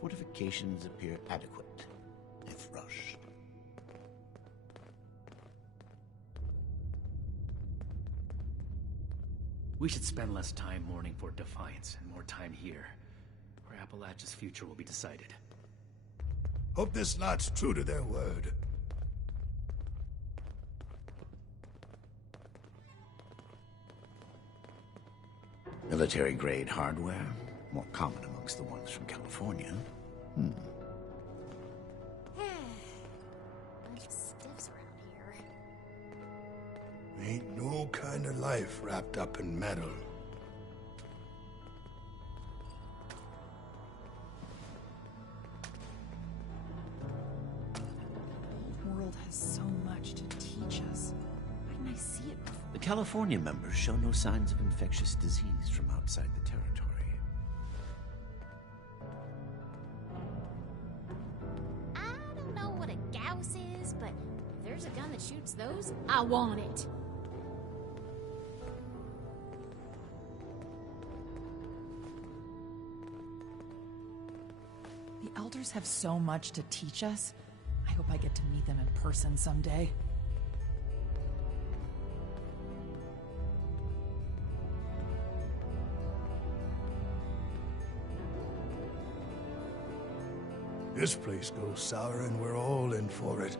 Fortifications appear adequate, if rushed. We should spend less time mourning for Defiance and more time here, where Appalachia's future will be decided. Hope this lot's true to their word. Military-grade hardware, more common amongst the ones from California. Bunch of stiffs around here. Ain't no kind of life wrapped up in metal. The world has so much to teach us. Why didn't I see it before? The California members show no signs of infectious disease from outside the territory. I don't know what a Gauss is, but if there's a gun that shoots those, I want it. The elders have so much to teach us. I hope I get to meet them in person someday. This place goes sour and we're all in for it.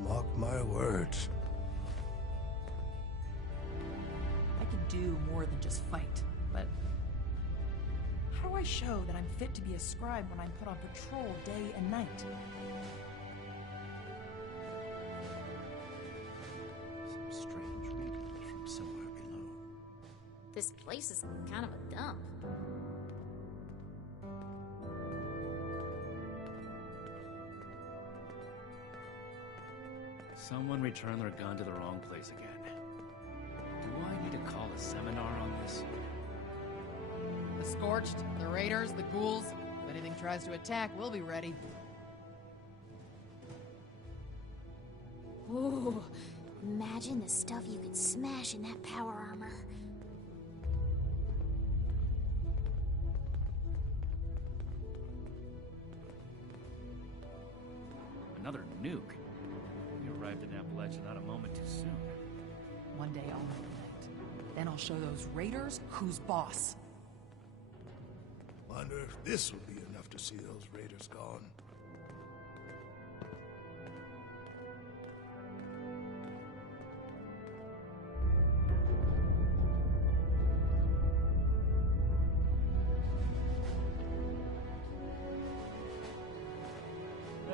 Mark my words. I can do more than just fight, but how do I show that I'm fit to be a scribe when I'm put on patrol day and night? Some strange readings from somewhere below. This place is kind of a dump. Someone returned their gun to the wrong place again. Do I need to call a seminar on this? The Scorched, the Raiders, the Ghouls. If anything tries to attack, we'll be ready. Ooh, imagine the stuff you could smash in that power armor. Another nuke? We arrived in Appalachia not a moment too soon. One day I'll make the night. Then I'll show those raiders who's boss. Wonder if this will be enough to see those raiders gone.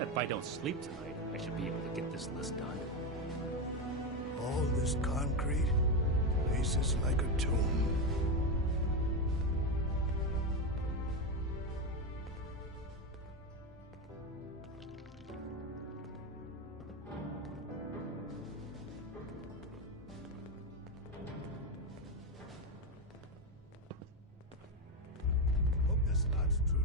If I don't sleep tonight, I should be able to get this list done. All this concrete, place is like a tomb. Hope this lot's true.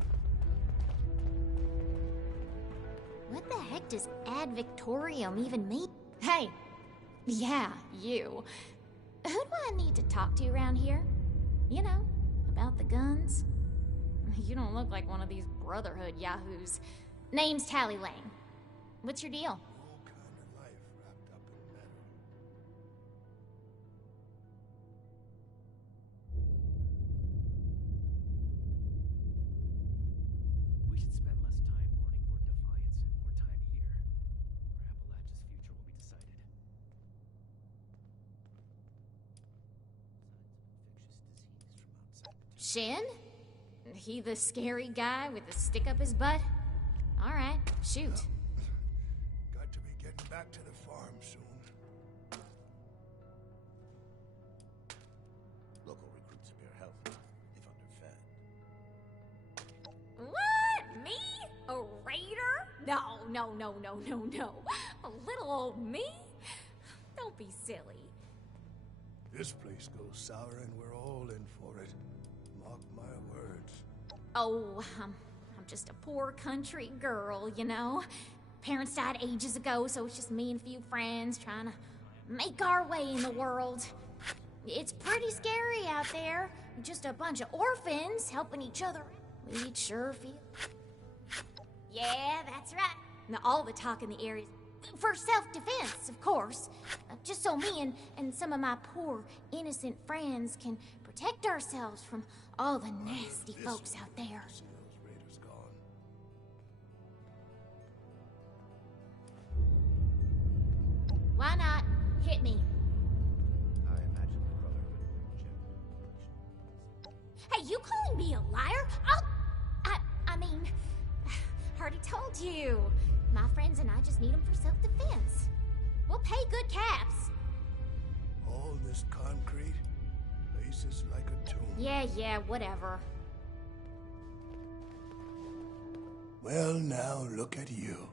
What the heck does ad Victorium even mean? Hey! Yeah, you. Who do I need to talk to around here? You know, about the guns? You don't look like one of these Brotherhood yahoos. Name's Tally Lane. What's your deal? No kind of life wrapped up in metal. We should spend less time mourning for Defiance and more time here, where Appalachia's future will be decided. Shin? He the scary guy with the stick up his butt? Alright, shoot. Got to be getting back to the farm soon. Local recruits appear healthy, if underfed. What? Me? A raider? No. A little old me? Don't be silly. This place goes sour and we're all in for it. Mark my words. Oh, I'm just a poor country girl, you know? Parents died ages ago, so it's just me and a few friends trying to make our way in the world. It's pretty scary out there. Just a bunch of orphans helping each other. We'd sure feel... Yeah, that's right. Now, all the talk in the area is for self-defense, of course. Just so me and some of my poor, innocent friends can protect ourselves from all the nasty folks out there. Raiders gone. Why not? Hit me. I imagine the Brotherhood will Hey, you calling me a liar? I mean, I already told you. My friends and I just need them for self-defense. We'll pay good caps. All this concrete, faces like a tomb. Yeah, whatever. Well, now look at you.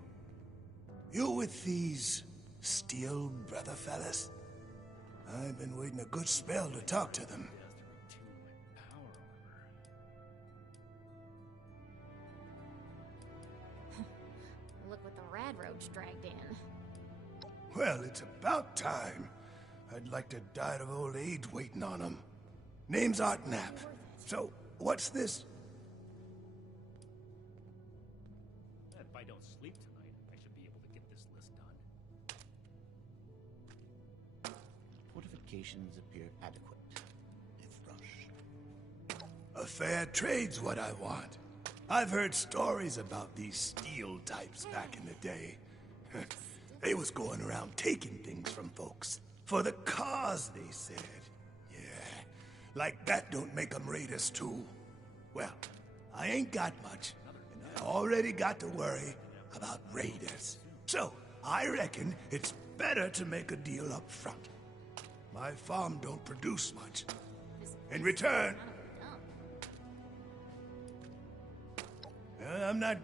You with these steel brother fellas? I've been waiting a good spell to talk to them. Look what the rad roach dragged in. Well, it's about time. I'd like to die of old age waiting on them. Name's Art Knapp. So, what's this? If I don't sleep tonight, I should be able to get this list done. Fortifications appear adequate, if rushed. A fair trade's what I want. I've heard stories about these steel types back in the day. They was going around taking things from folks. For the cause, they said. Yeah, like that don't make them raiders too. Well, I ain't got much, and I already got to worry about raiders. So, I reckon it's better to make a deal up front. My farm don't produce much. In return, I'm not...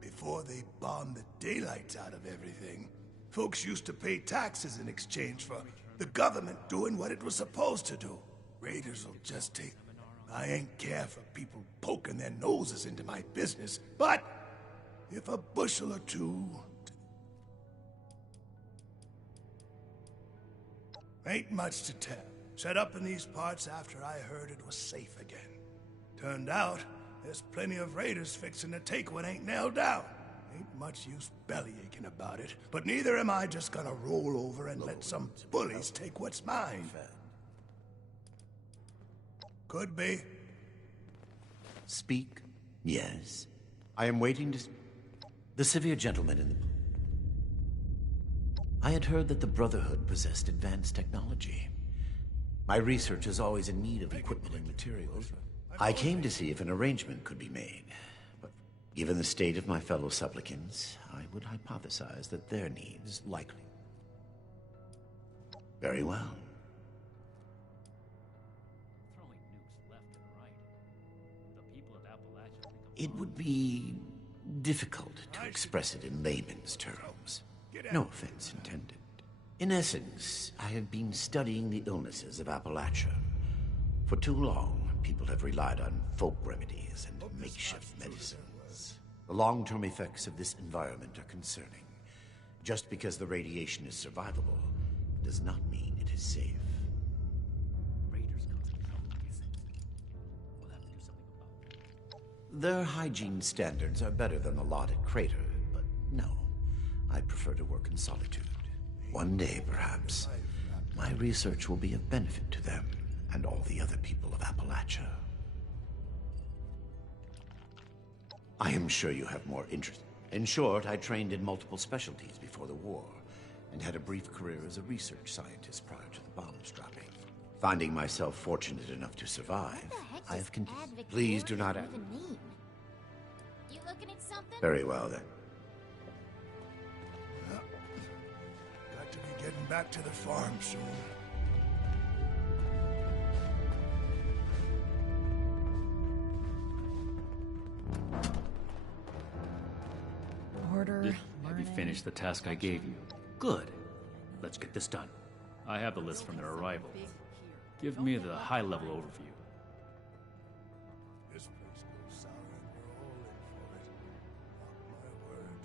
Before they bombed the daylights out of everything, folks used to pay taxes in exchange for the government doing what it was supposed to do. Raiders will just take... I ain't care for people poking their noses into my business, but if a bushel or two... Ain't much to tell. Set up in these parts after I heard it was safe again. Turned out, there's plenty of raiders fixing to take what ain't nailed down. Ain't much use bellyaching about it, but neither am I just gonna roll over and let some bullies take what's mine. Could be. Speak? Yes. I am waiting to... The severe gentleman in the... I had heard that the Brotherhood possessed advanced technology. My research is always in need of equipment and materials. I came to see if an arrangement could be made. But given the state of my fellow supplicants, I would hypothesize that their needs likely... Very well. It would be difficult to express it in layman's terms. No offense intended. In essence, I have been studying the illnesses of Appalachia. For too long, people have relied on folk remedies and makeshift medicines. The long-term effects of this environment are concerning. Just because the radiation is survivable does not mean it is safe. Their hygiene standards are better than the lot at Crater, but no. I prefer to work in solitude. One day, perhaps, my research will be of benefit to them and all the other people of Appalachia. I am sure you have more interest. In short, I trained in multiple specialties before the war, and had a brief career as a research scientist prior to the bombs dropping. Finding myself fortunate enough to survive, I have continued. Please do not... You looking at something? Very well, then. Got to be getting back to the farm soon. Order. Have you finished the task I gave you? Good. Let's get this done. I have the list from their arrival. Give me the high-level overview. This place goes sour and we're all in for it. Mark my words.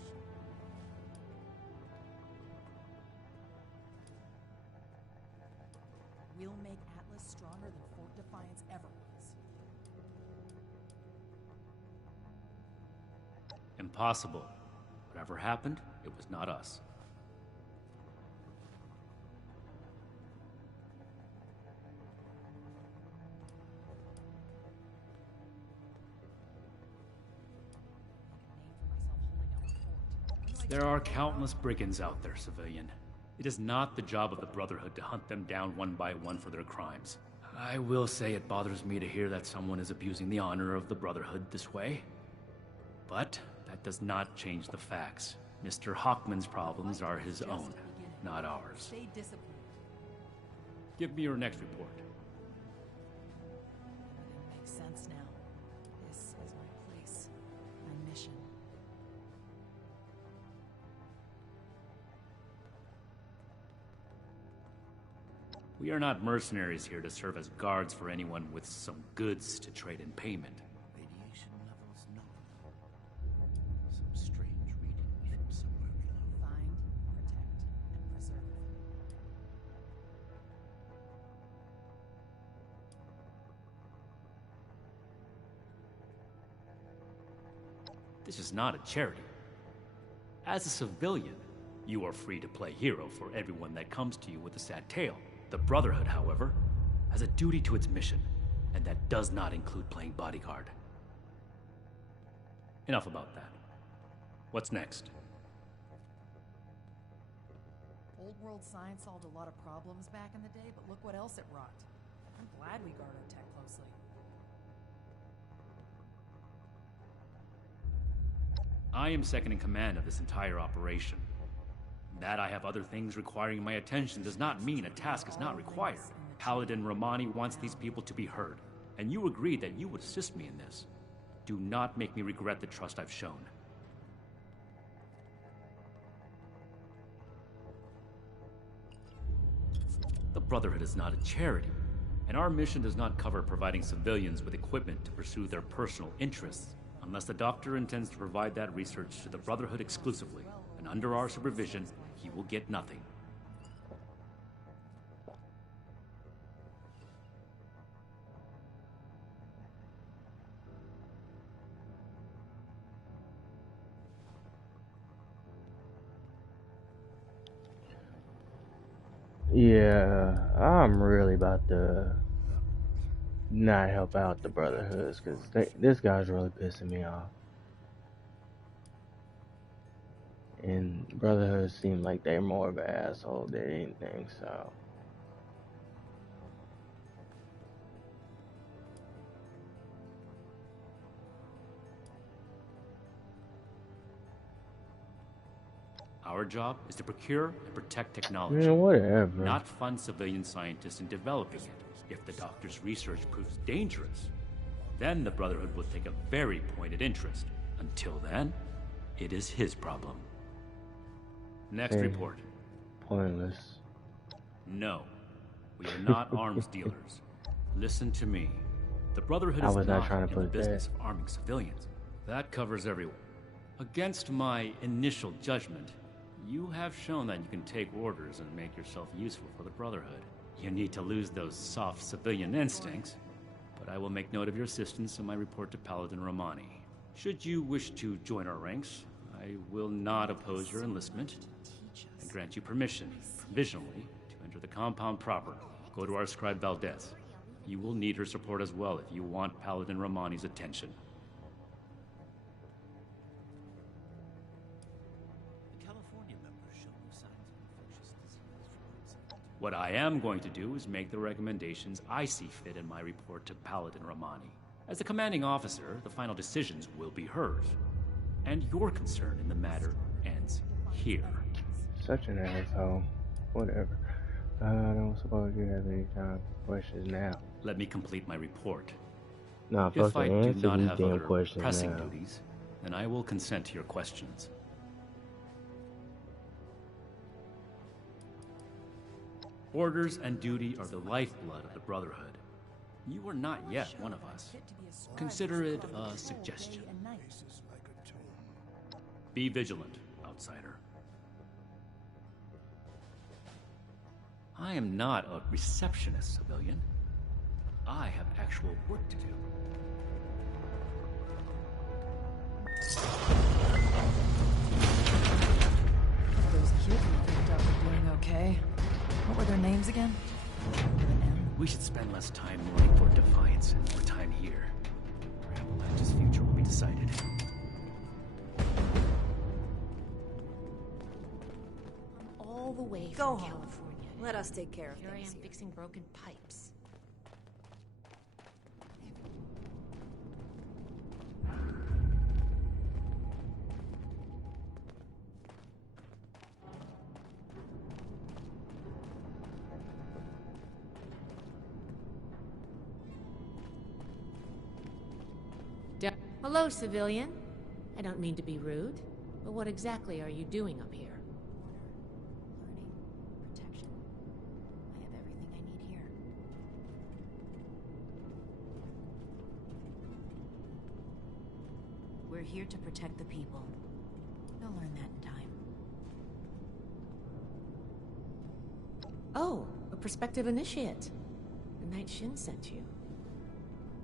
We'll make Atlas stronger than Fort Defiance ever was. Impossible. But Whatever happened, it was not us. There are countless brigands out there, civilian. It is not the job of the Brotherhood to hunt them down one by one for their crimes. I will say it bothers me to hear that someone is abusing the honor of the Brotherhood this way. But that does not change the facts. Mr. Hockman's problems are his own, not ours. Stay disciplined. Give me your next report. It makes sense now. This is my place, my mission. We are not mercenaries here to serve as guards for anyone with some goods to trade in payment. Radiation levels nominal. Some strange reading from somewhere below. Find, protect, and preserve. This is not a charity. As a civilian, you are free to play hero for everyone that comes to you with a sad tale. The Brotherhood, however, has a duty to its mission, and that does not include playing bodyguard. Enough about that. What's next? Old world science solved a lot of problems back in the day, but look what else it wrought. I'm glad we guard our tech closely. I am second in command of this entire operation. That I have other things requiring my attention does not mean a task is not required. Paladin Romani wants these people to be heard, and you agreed that you would assist me in this. Do not make me regret the trust I've shown. The Brotherhood is not a charity, and our mission does not cover providing civilians with equipment to pursue their personal interests, unless the Doctor intends to provide that research to the Brotherhood exclusively, and under our supervision, he will get nothing. Yeah, I'm really about to not help out the Brotherhoods because this guy's really pissing me off. And Brotherhood seem like they're more of an asshole than anything, so. Our job is to procure and protect technology, Yeah, whatever. not fund civilian scientists in developing it. If the Doctor's research proves dangerous, then the Brotherhood will take a very pointed interest. Until then, it is his problem. Next Hey. report. Pointless. No, we are not arms dealers. Listen to me. The Brotherhood I is was not not trying to in the put business of arming civilians. That covers everyone. Against my initial judgment, you have shown that you can take orders and make yourself useful for the Brotherhood. You need to lose those soft civilian instincts, but I will make note of your assistance in my report to Paladin Romani. Should you wish to join our ranks, I will not oppose your enlistment and grant you permission, provisionally, to enter the compound proper. Go to our scribe Valdez. You will need her support as well if you want Paladin Romani's attention. The California members show no signs of infectious disease from outside. What I am going to do is make the recommendations I see fit in my report to Paladin Romani. As the commanding officer, the final decisions will be hers. And your concern in the matter ends here. Such an asshole. Whatever. I don't suppose you have any time for questions now. Let me complete my report. Nah, If fucking I do answer not these have damn other questions pressing now. duties, then I will consent to your questions. Orders and duty are the lifeblood of the Brotherhood. You are not yet one of us. Consider it a suggestion. Be vigilant, outsider. I am not a receptionist, civilian. I have actual work to do. names again? We should spend less time mourning for Defiance and more time here. Appalachia's future will be decided. All the way Go from home. California. Let us take care of Here I things am here. fixing broken pipes. Hello, civilian. I don't mean to be rude, but what exactly are you doing up here? Protection. I have everything I need here. We're here to protect the people. You'll learn that in time. Oh, a prospective initiate. The Night Shin sent you.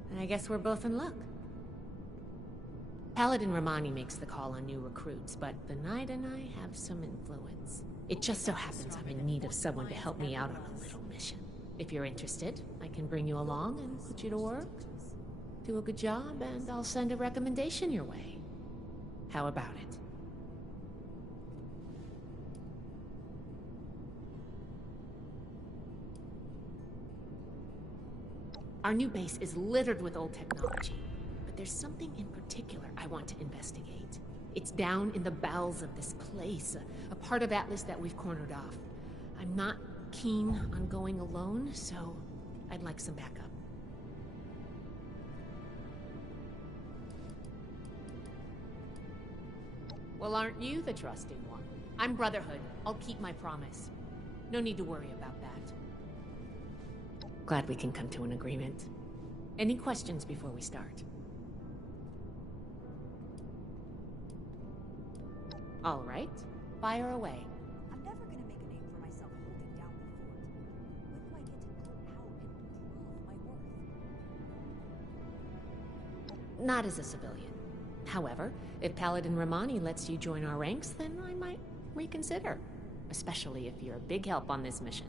And I guess we're both in luck. Paladin Romani makes the call on new recruits, but the Knight and I have some influence. It just so happens I'm in need of someone to help me out on a little mission. If you're interested, I can bring you along and put you to work. Do a good job, and I'll send a recommendation your way. How about it? Our new base is littered with old technology, but there's something in particular I want to investigate. It's down in the bowels of this place, a part of Atlas that we've cornered off. I'm not keen on going alone, so I'd like some backup. Well, aren't you the trusting one? I'm Brotherhood. I'll keep my promise. No need to worry about that. Glad we can come to an agreement. Any questions before we start? All right, fire away. I'm never gonna make a name for myself holding down the fort. When do I get to go out and prove my worth? Not as a civilian. However, if Paladin Romani lets you join our ranks, then I might reconsider. Especially if you're a big help on this mission.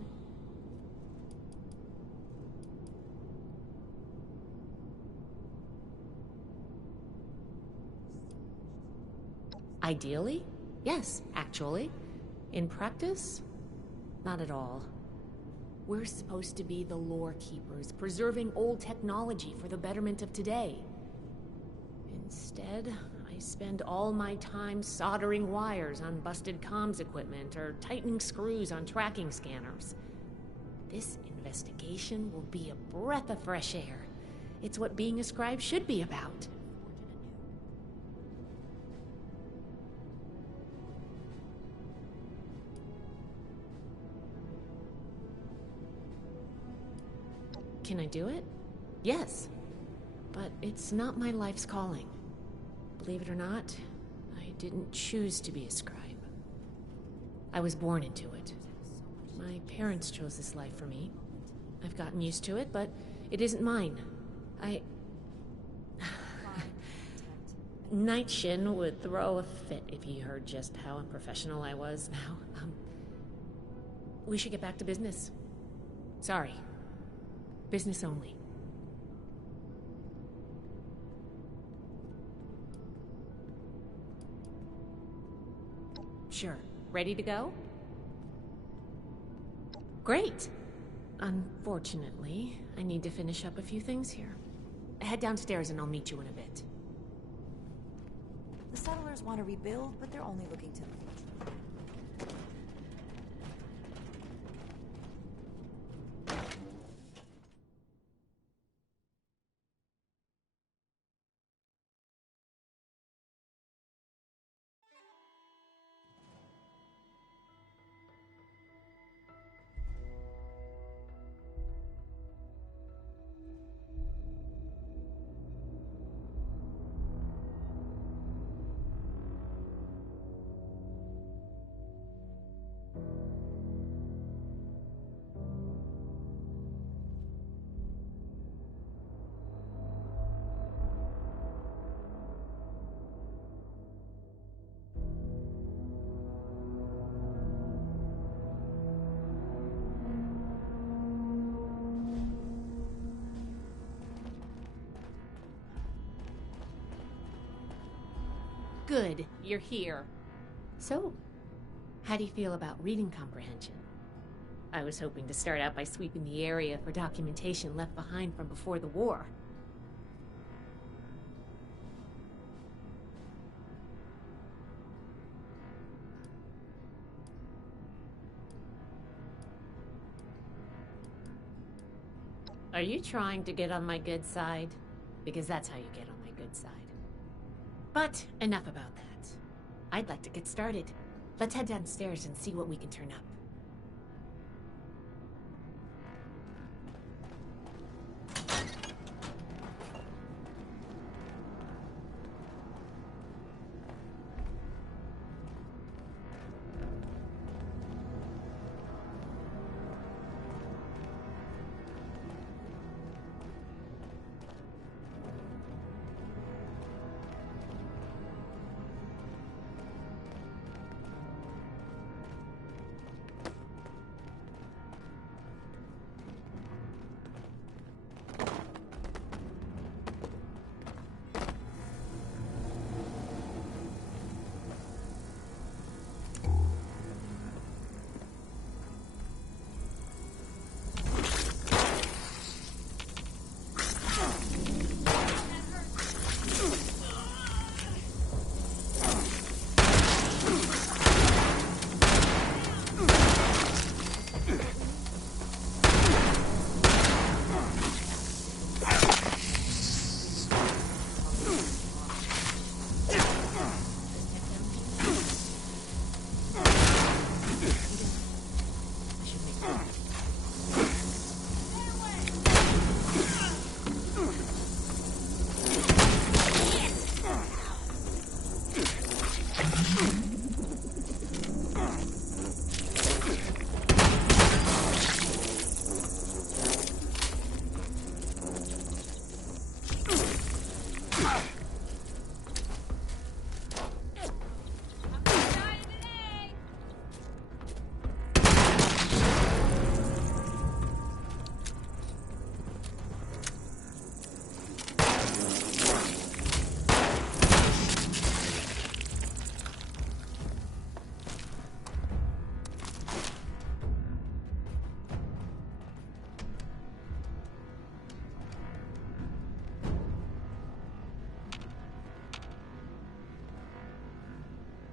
Ideally, yes, actually. In practice, not at all. We're supposed to be the lore keepers, preserving old technology for the betterment of today. Instead, I spend all my time soldering wires on busted comms equipment or tightening screws on tracking scanners. This investigation will be a breath of fresh air. It's what being a scribe should be about. Can I do it? Yes. But it's not my life's calling. Believe it or not, I didn't choose to be a scribe. I was born into it. My parents chose this life for me. I've gotten used to it, but it isn't mine. Night Shin would throw a fit if he heard just how unprofessional I was now. We should get back to business. Sorry. Business only. Sure. Ready to go? Great. Unfortunately, I need to finish up a few things here. Head downstairs and I'll meet you in a bit. The settlers want to rebuild, but they're only looking to the future. Good, you're here. So, how do you feel about reading comprehension? I was hoping to start out by sweeping the area for documentation left behind from before the war. Are you trying to get on my good side? Because that's how you get on my good side. But enough about that. I'd like to get started. Let's head downstairs and see what we can turn up.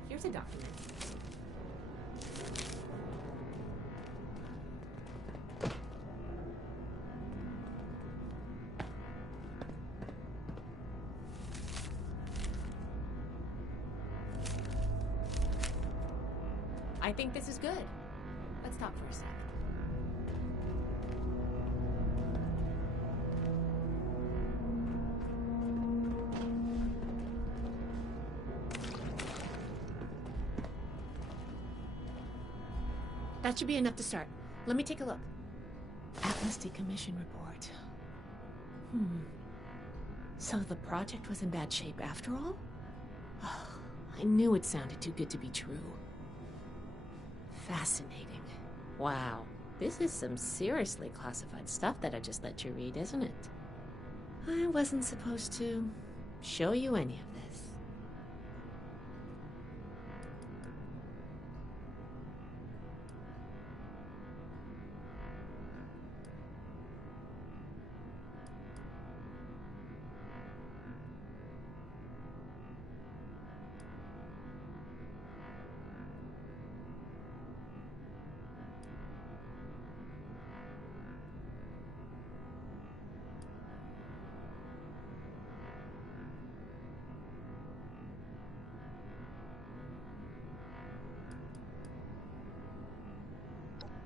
Here's a document. I think this is good. Let's talk for a sec. That should be enough to start. Let me take a look. Atlas decommission report. So the project was in bad shape after all? Oh, I knew it sounded too good to be true. Fascinating. Wow, this is some seriously classified stuff that I just let you read, isn't it? I wasn't supposed to show you any of this.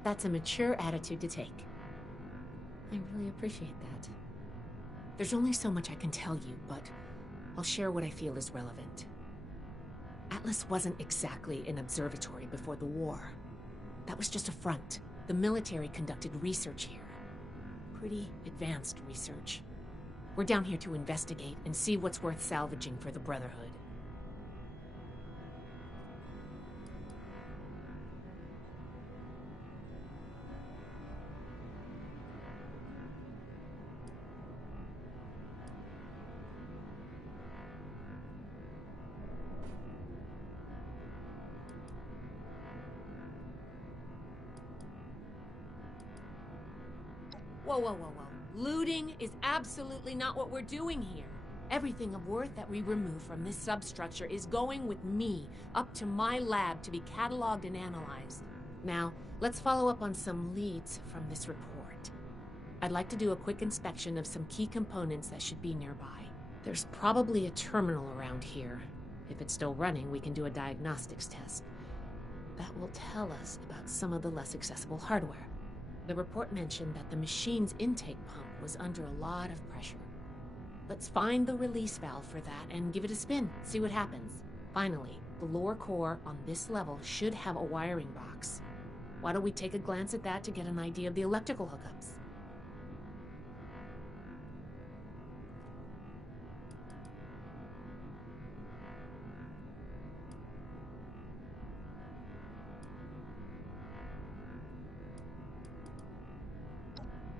That's a mature attitude to take. I really appreciate that. There's only so much I can tell you, but I'll share what I feel is relevant. Atlas wasn't exactly an observatory before the war. That was just a front. The military conducted research here. Pretty advanced research. We're down here to investigate and see what's worth salvaging for the Brotherhood. Whoa, whoa, whoa, whoa. Looting is absolutely not what we're doing here. Everything of worth that we remove from this substructure is going with me, up to my lab to be cataloged and analyzed. Now, let's follow up on some leads from this report. I'd like to do a quick inspection of some key components that should be nearby. There's probably a terminal around here. If it's still running, we can do a diagnostics test. That will tell us about some of the less accessible hardware. The report mentioned that the machine's intake pump was under a lot of pressure. Let's find the release valve for that and give it a spin, see what happens. Finally, the lower core on this level should have a wiring box. Why don't we take a glance at that to get an idea of the electrical hookups?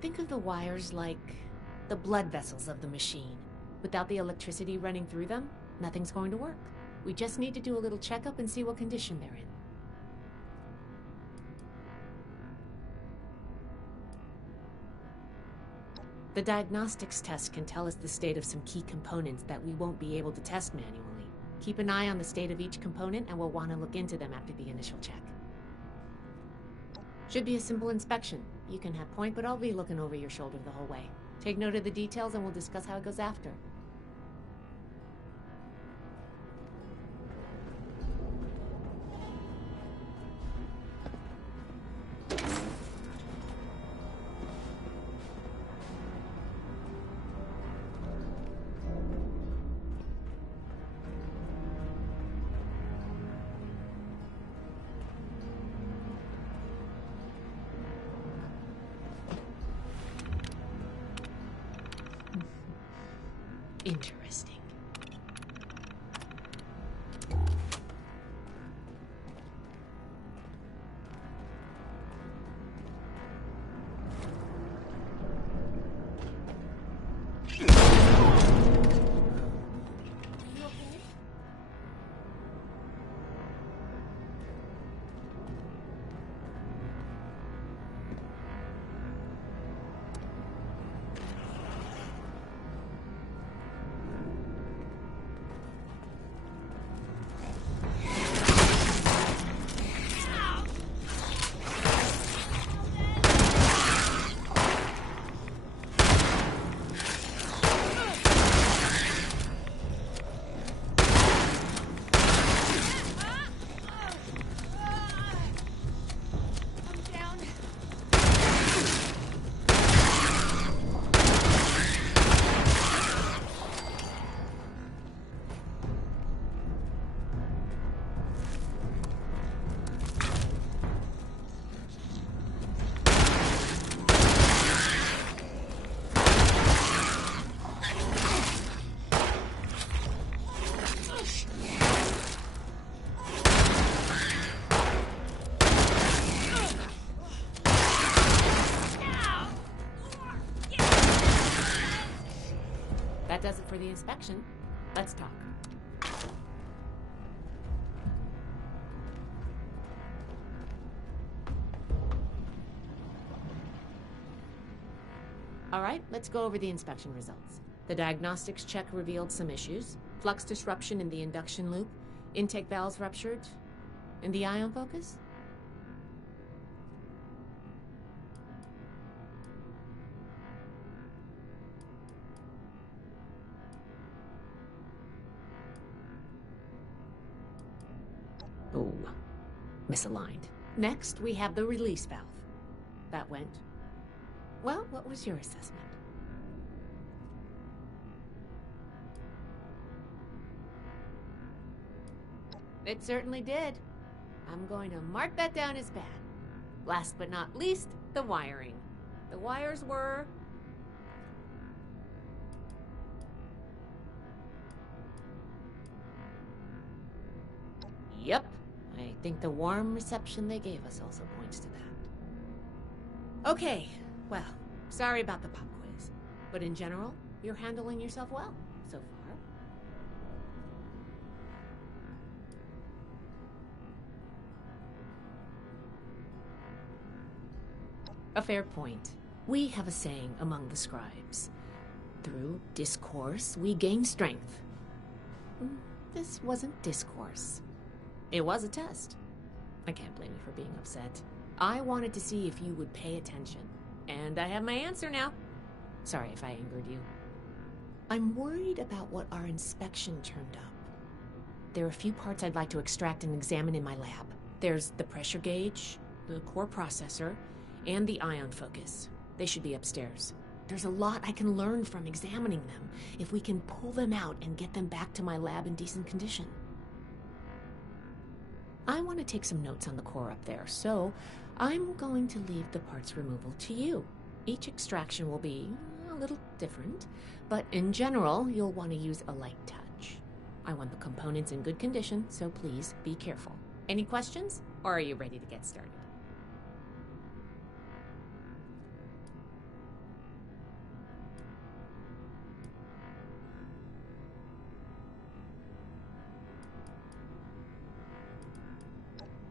Think of the wires like the blood vessels of the machine. Without the electricity running through them, nothing's going to work. We just need to do a little checkup and see what condition they're in. The diagnostics test can tell us the state of some key components that we won't be able to test manually. Keep an eye on the state of each component and we'll want to look into them after the initial check. Should be a simple inspection. You can have point, but I'll be looking over your shoulder the whole way. Take note of the details and we'll discuss how it goes after. Interesting. That does it for the inspection. Let's talk. All right, let's go over the inspection results. The diagnostics check revealed some issues. Flux disruption in the induction loop, intake valves ruptured, and the ion focus? Oh, misaligned. Next, we have the release valve. That went. Well, what was your assessment? It certainly did. I'm going to mark that down as bad. Last but not least, the wiring. The wires were... Yep. I think the warm reception they gave us also points to that. Okay, well, sorry about the pop quiz. But in general, you're handling yourself well so far. A fair point. We have a saying among the scribes. Through discourse, we gain strength. This wasn't discourse. It was a test. I can't blame you for being upset. I wanted to see if you would pay attention. And I have my answer now. Sorry if I angered you. I'm worried about what our inspection turned up. There are a few parts I'd like to extract and examine in my lab. There's the pressure gauge, the core processor, and the ion focus. They should be upstairs. There's a lot I can learn from examining them if we can pull them out and get them back to my lab in decent condition. I want to take some notes on the core up there, so I'm going to leave the parts removal to you. Each extraction will be a little different, but in general, you'll want to use a light touch. I want the components in good condition, so please be careful. Any questions, or are you ready to get started?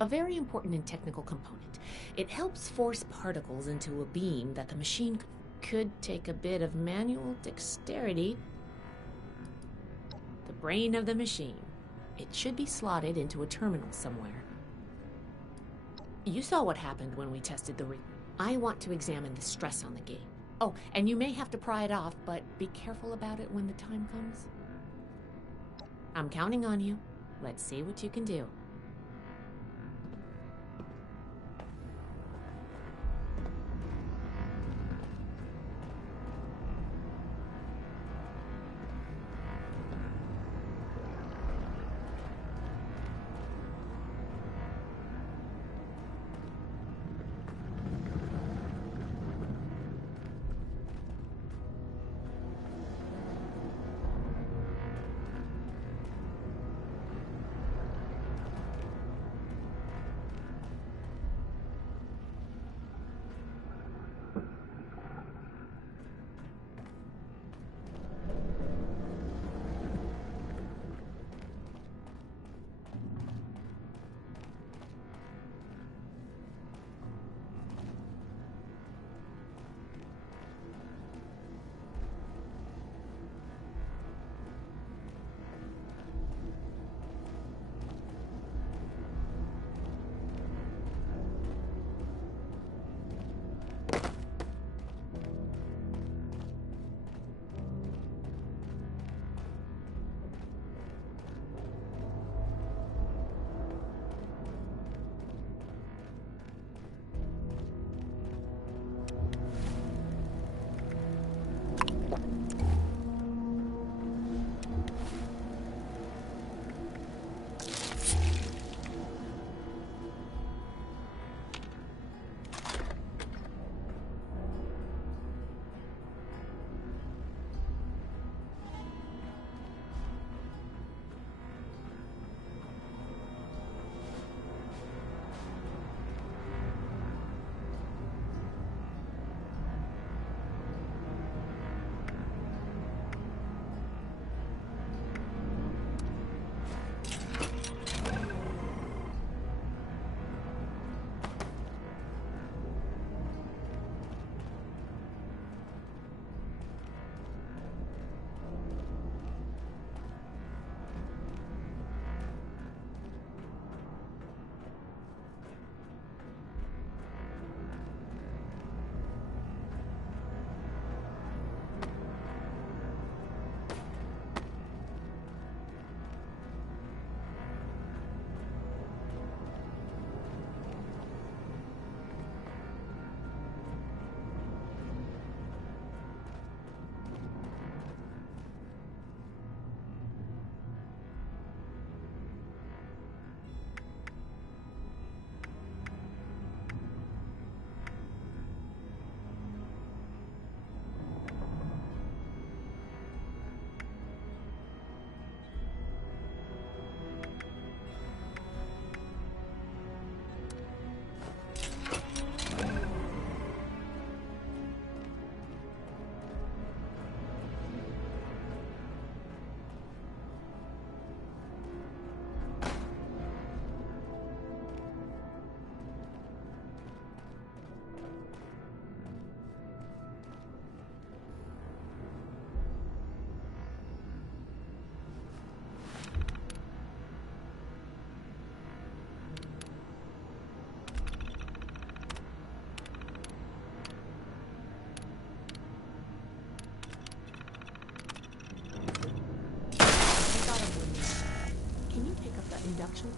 A very important and technical component. It helps force particles into a beam that the machine could take a bit of manual dexterity. The brain of the machine. It should be slotted into a terminal somewhere. You saw what happened when we tested the I want to examine the stress on the gate. Oh, and you may have to pry it off, but be careful about it when the time comes. I'm counting on you. Let's see what you can do.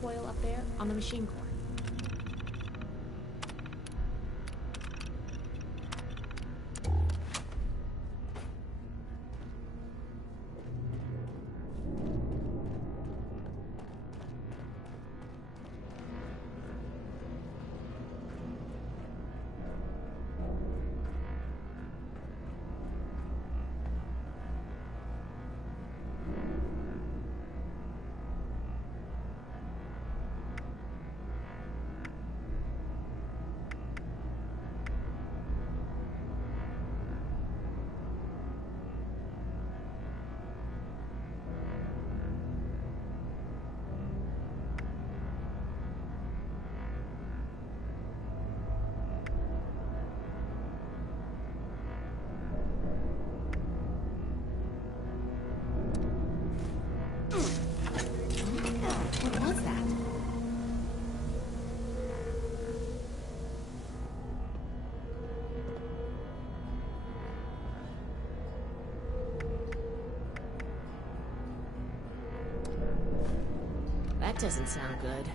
coil up there on the machine core. What was that? That doesn't sound good.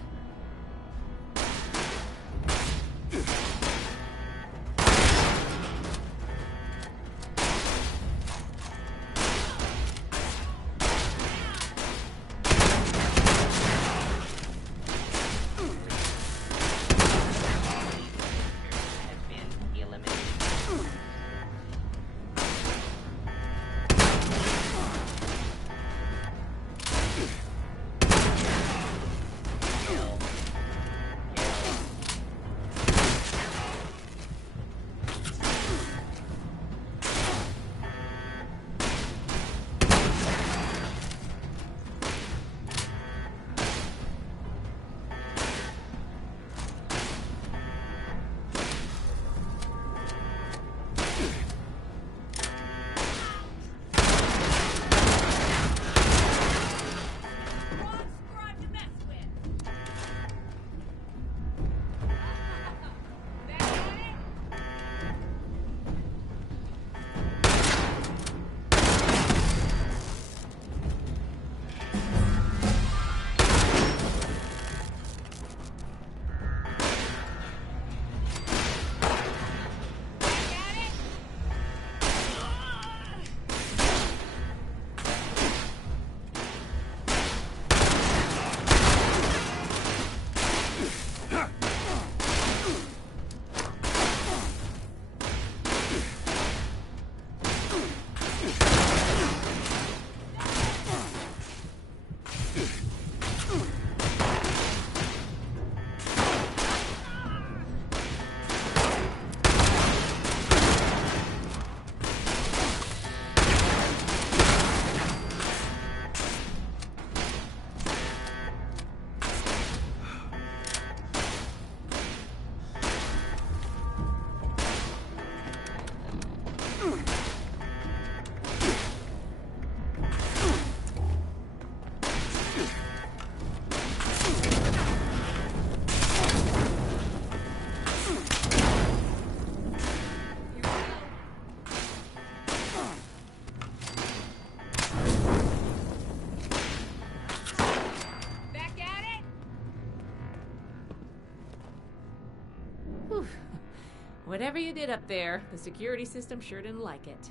Whatever you did up there, the security system sure didn't like it.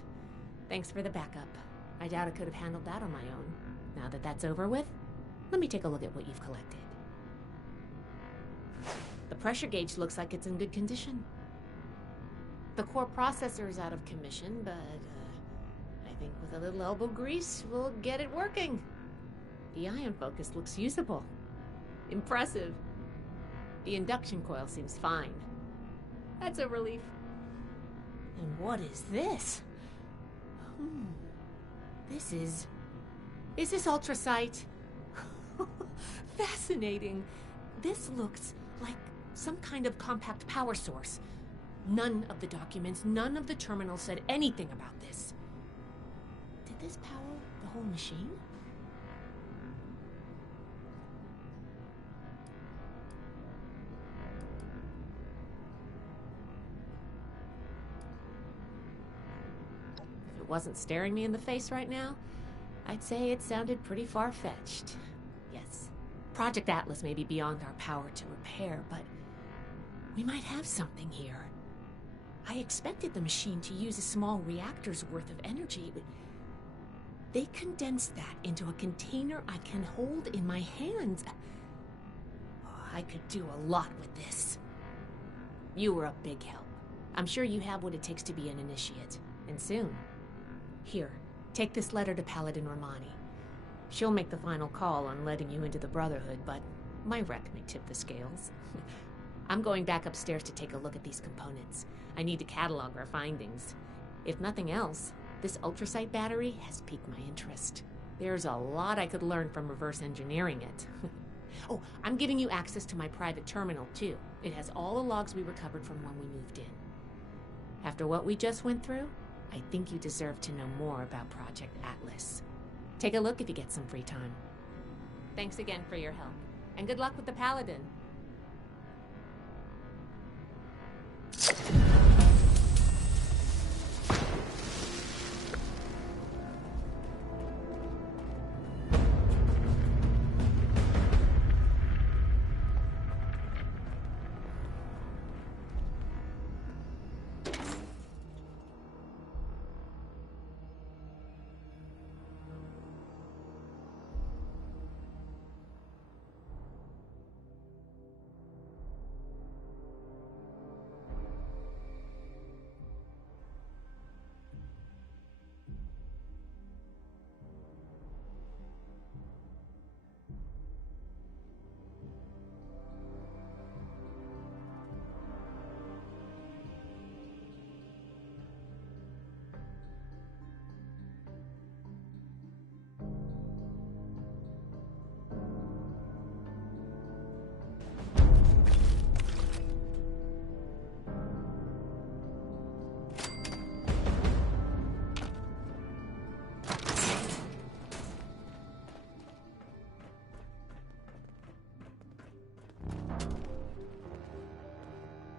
Thanks for the backup. I doubt I could have handled that on my own. Now that that's over with, let me take a look at what you've collected. The pressure gauge looks like it's in good condition. The core processor is out of commission, but I think with a little elbow grease, we'll get it working. The ion focus looks usable. Impressive. The induction coil seems fine. That's a relief. And what is this? Is this ultrasight? Fascinating. This looks like some kind of compact power source. None of the documents, none of the terminals said anything about this. Did this power the whole machine? If it wasn't staring me in the face right now, I'd say it sounded pretty far-fetched. Yes, Project Atlas may be beyond our power to repair, but we might have something here. I expected the machine to use a small reactor's worth of energy, but they condensed that into a container I can hold in my hands. I could do a lot with this. You were a big help. I'm sure you have what it takes to be an initiate, and soon. Here, take this letter to Paladin Romani. She'll make the final call on letting you into the Brotherhood, but my wreck may tip the scales. I'm going back upstairs to take a look at these components. I need to catalog our findings. If nothing else, this ultrasight battery has piqued my interest. There's a lot I could learn from reverse engineering it. Oh, I'm giving you access to my private terminal, too. It has all the logs we recovered from when we moved in. After what we just went through, I think you deserve to know more about Project Atlas. Take a look if you get some free time. Thanks again for your help, and good luck with the Paladin.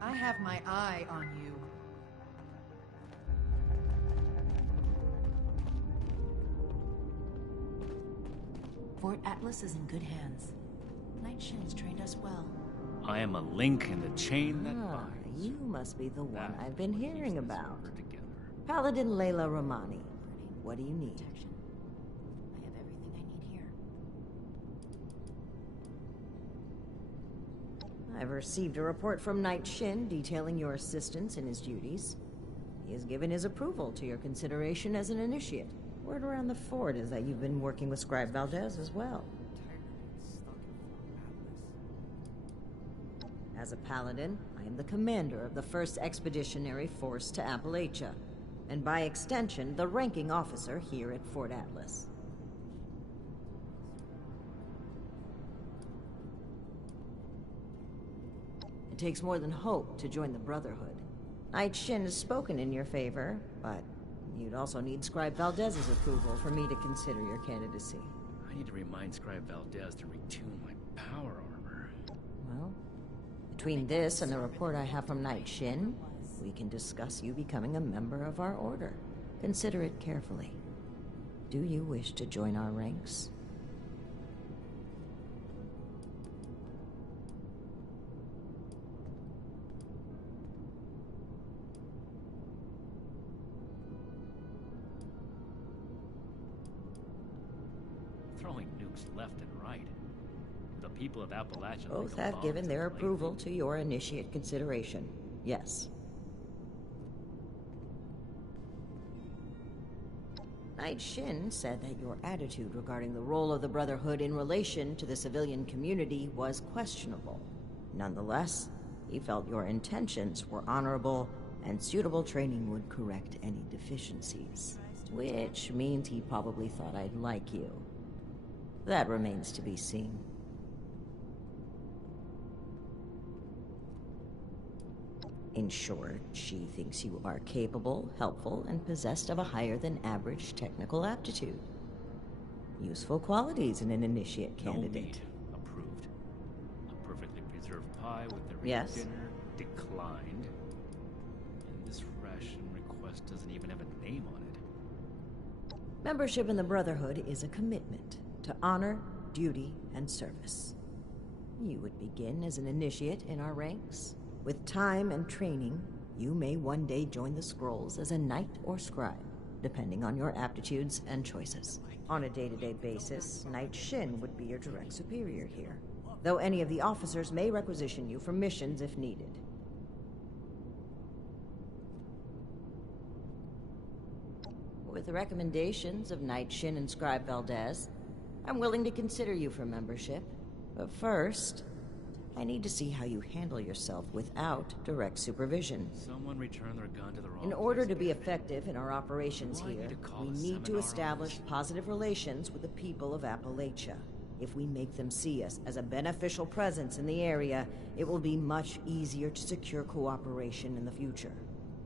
I have my eye on you. Fort Atlas is in good hands. Knight Shin's trained us well. I am a link in the chain that binds. You must be the one I've been hearing about. Paladin Layla Romani. What do you need? I have everything I need here. I've received a report from Knight Shin detailing your assistance in his duties. He has given his approval to your consideration as an initiate. Word around the fort is that you've been working with Scribe Valdez as well. As a paladin, I am the commander of the 1st Expeditionary Force to Appalachia, and by extension, the ranking officer here at Fort Atlas. It takes more than hope to join the Brotherhood. Knight Shin has spoken in your favor, but you'd also need Scribe Valdez's approval for me to consider your candidacy. I need to remind Scribe Valdez to retune my power armor. Well, between this and the report I have from Knight Shin, we can discuss you becoming a member of our order. Consider it carefully. Do you wish to join our ranks? Throwing nukes left and right. The people of Appalachia Both have given their approval to your initiate consideration. Yes. Knight Shin said that your attitude regarding the role of the Brotherhood in relation to the civilian community was questionable. Nonetheless, he felt your intentions were honorable and suitable training would correct any deficiencies. Which means he probably thought I'd like you. That remains to be seen. In short, she thinks you are capable, helpful, and possessed of a higher-than-average technical aptitude. Useful qualities in an initiate candidate. No meat. Approved. A perfectly preserved pie with every Yes. dinner declined. And this ration request doesn't even have a name on it. Membership in the Brotherhood is a commitment to honor, duty, and service. You would begin as an initiate in our ranks. With time and training, you may one day join the scrolls as a knight or scribe, depending on your aptitudes and choices. On a day-to-day basis, Knight Shin would be your direct superior here, though any of the officers may requisition you for missions if needed. With the recommendations of Knight Shin and Scribe Valdez, I'm willing to consider you for membership. But first, I need to see how you handle yourself without direct supervision. Someone return their gun to the wrong In order to be effective in our operations here, we need to establish positive relations with the people of Appalachia. If we make them see us as a beneficial presence in the area, it will be much easier to secure cooperation in the future.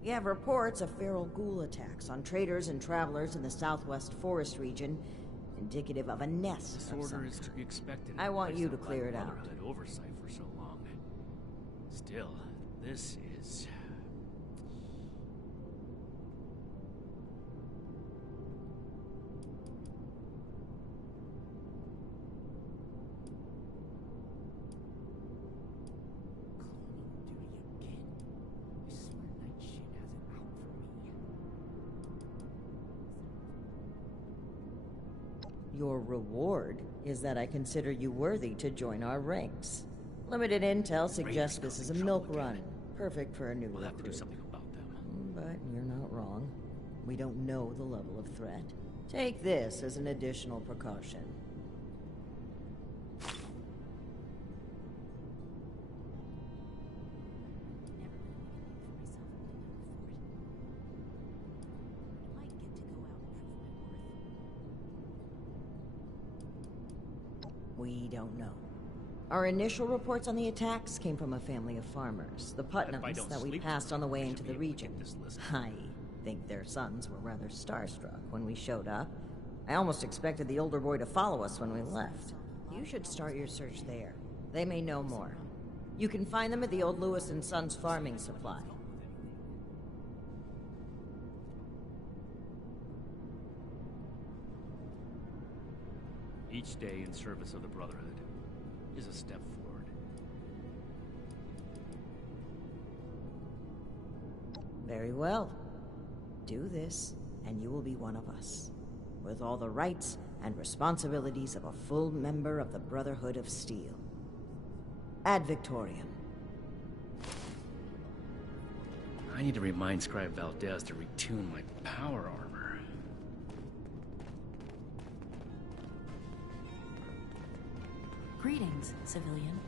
We have reports of feral ghoul attacks on traders and travelers in the southwest forest region, indicative of a nest. This order is to be expected. I want you to clear it out. Brotherhood oversight for so long. Still, this is... Your reward is that I consider you worthy to join our ranks. Limited intel suggests this is a milk run, perfect for a new recruit. We'll have to do something about them. But you're not wrong. We don't know the level of threat. Take this as an additional precaution. We don't know. Our initial reports on the attacks came from a family of farmers, the Putnams, that we passed on the way into the region. I think their sons were rather starstruck when we showed up. I almost expected the older boy to follow us when we left. You should start your search there. They may know more. You can find them at the old Lewis and Sons farming supply. Each day in service of the Brotherhood is a step forward. Very well. Do this, and you will be one of us, with all the rights and responsibilities of a full member of the Brotherhood of Steel. Ad Victoriam. I need to remind Scribe Valdez to retune my power armor. Greetings, civilian.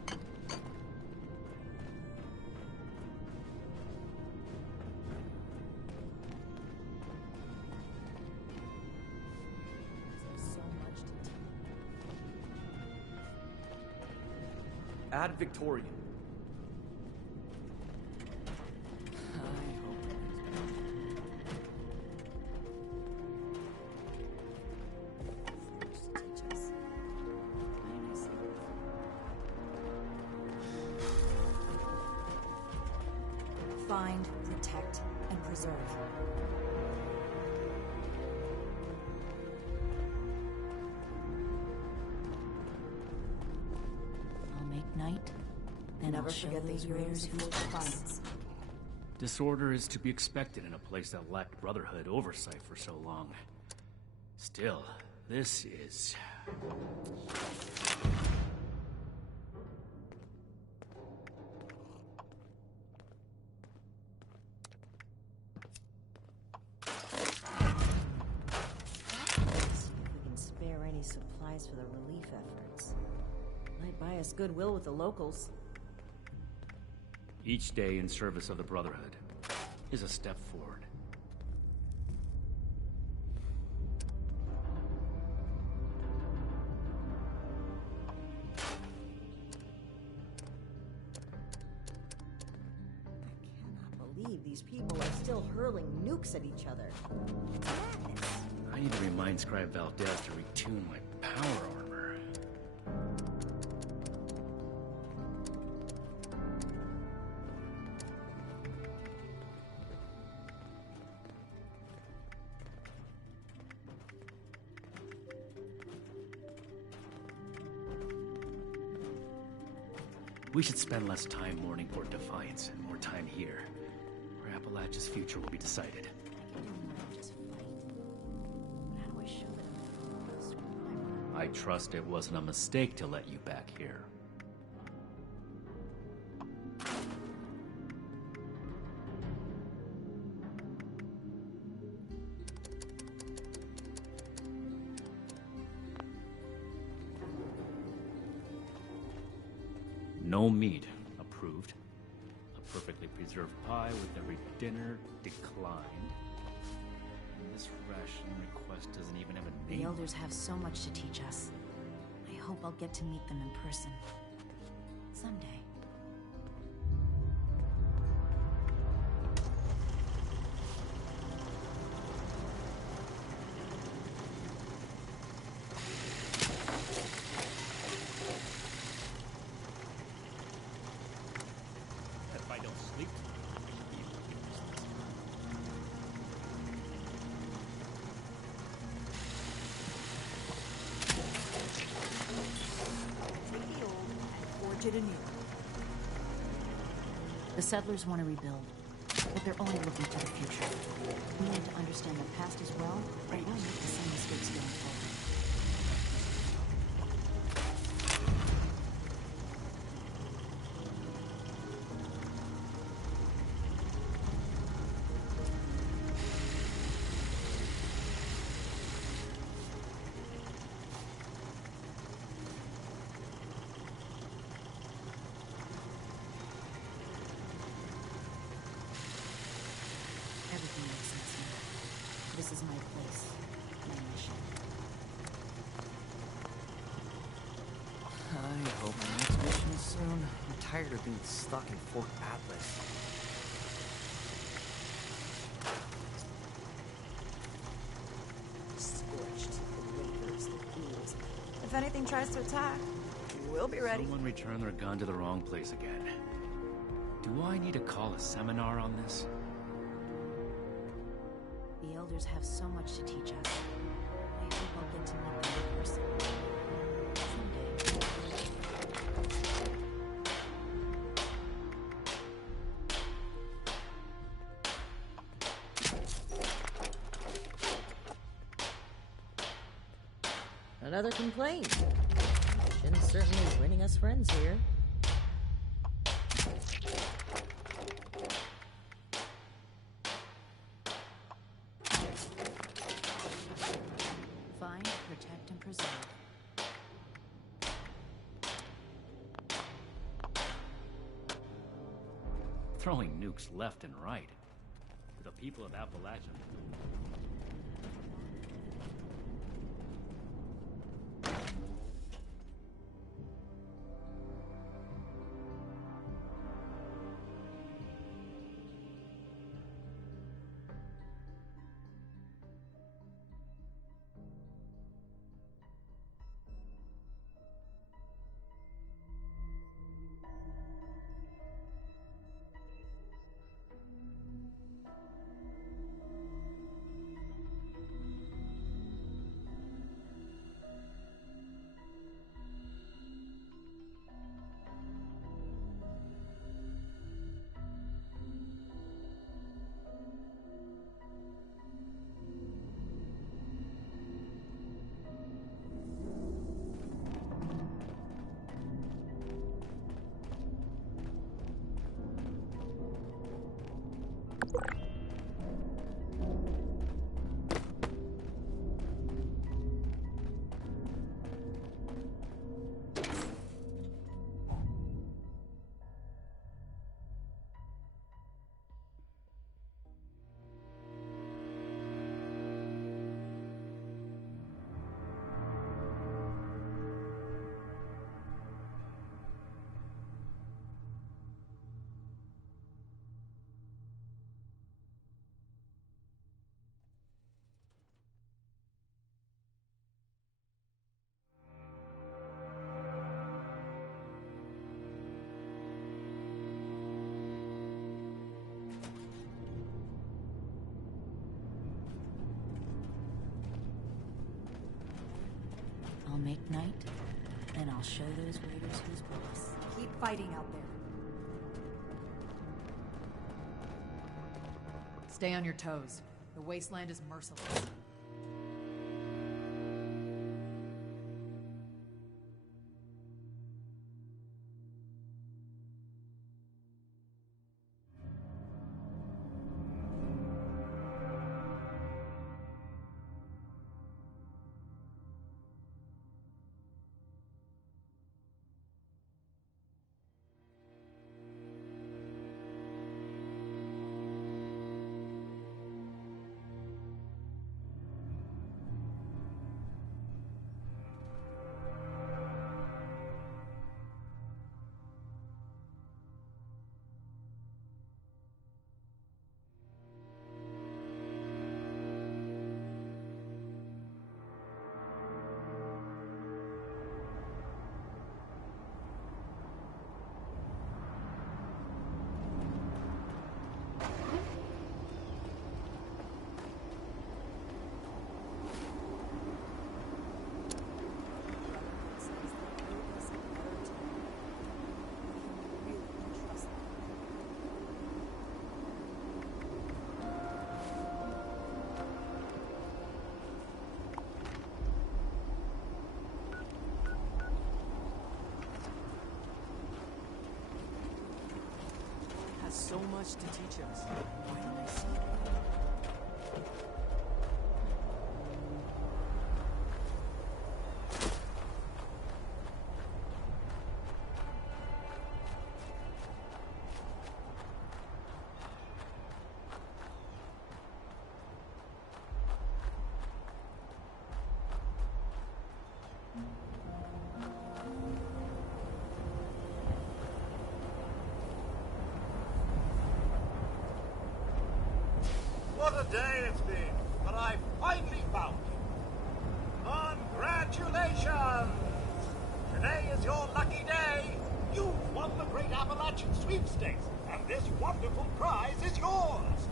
Ad Victorian. Find, protect, and preserve. I'll make night, then Never I'll show forget those the heroes raiders who who fought defiance. Disorder is to be expected in a place that lacked Brotherhood oversight for so long. Still, this is... Supplies for the relief efforts. Might buy us goodwill with the locals. Each day in service of the Brotherhood is a step forward. I cannot believe these people are still hurling nukes at each other. I need to remind Scribe Valdez to retune my power armor. We should spend less time mourning Fort Defiance and more time here, where Appalachia's future will be decided. I trust it wasn't a mistake to let you back here. No meat approved. A perfectly preserved pie with every dinner declined. And this ration request doesn't even have a name. The elders have so much to teach us. I hope I'll get to meet them in person. Someday. If I don't sleep, Take the old and forge it anew. The settlers want to rebuild, but they're only looking to the future. We need to understand the past as well, or we'll make the same mistakes going forward. Everything makes sense now. This is my place, my mission. I hope my next mission is soon. I'm tired of being stuck in Fort Atlas. Scorched, the raiders, the ghouls. If anything tries to attack, we'll be ready. someone returned their gun to the wrong place again. Do I need to call a seminar on this? The elders have so much to teach us. I hope I'll get to meet them in person. Another complaint. Shin's certainly winning us friends here. Find, protect, and preserve. Throwing nukes left and right. The people of Appalachia. I'll make night, and I'll show those raiders who's boss. Keep fighting out there. Stay on your toes. The wasteland is merciless. So much to teach us. Why don't I see it? What a day it's been, but I finally found you. Congratulations! Today is your lucky day. You've won the Great Appalachian Sweepstakes, and this wonderful prize is yours.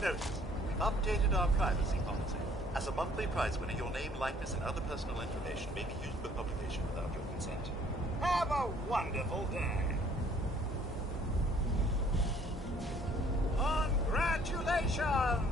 Notice, we've updated our privacy policy. As a monthly prize winner, your name, likeness, and other personal information may be used for publication without your consent. Have a wonderful day. Congratulations!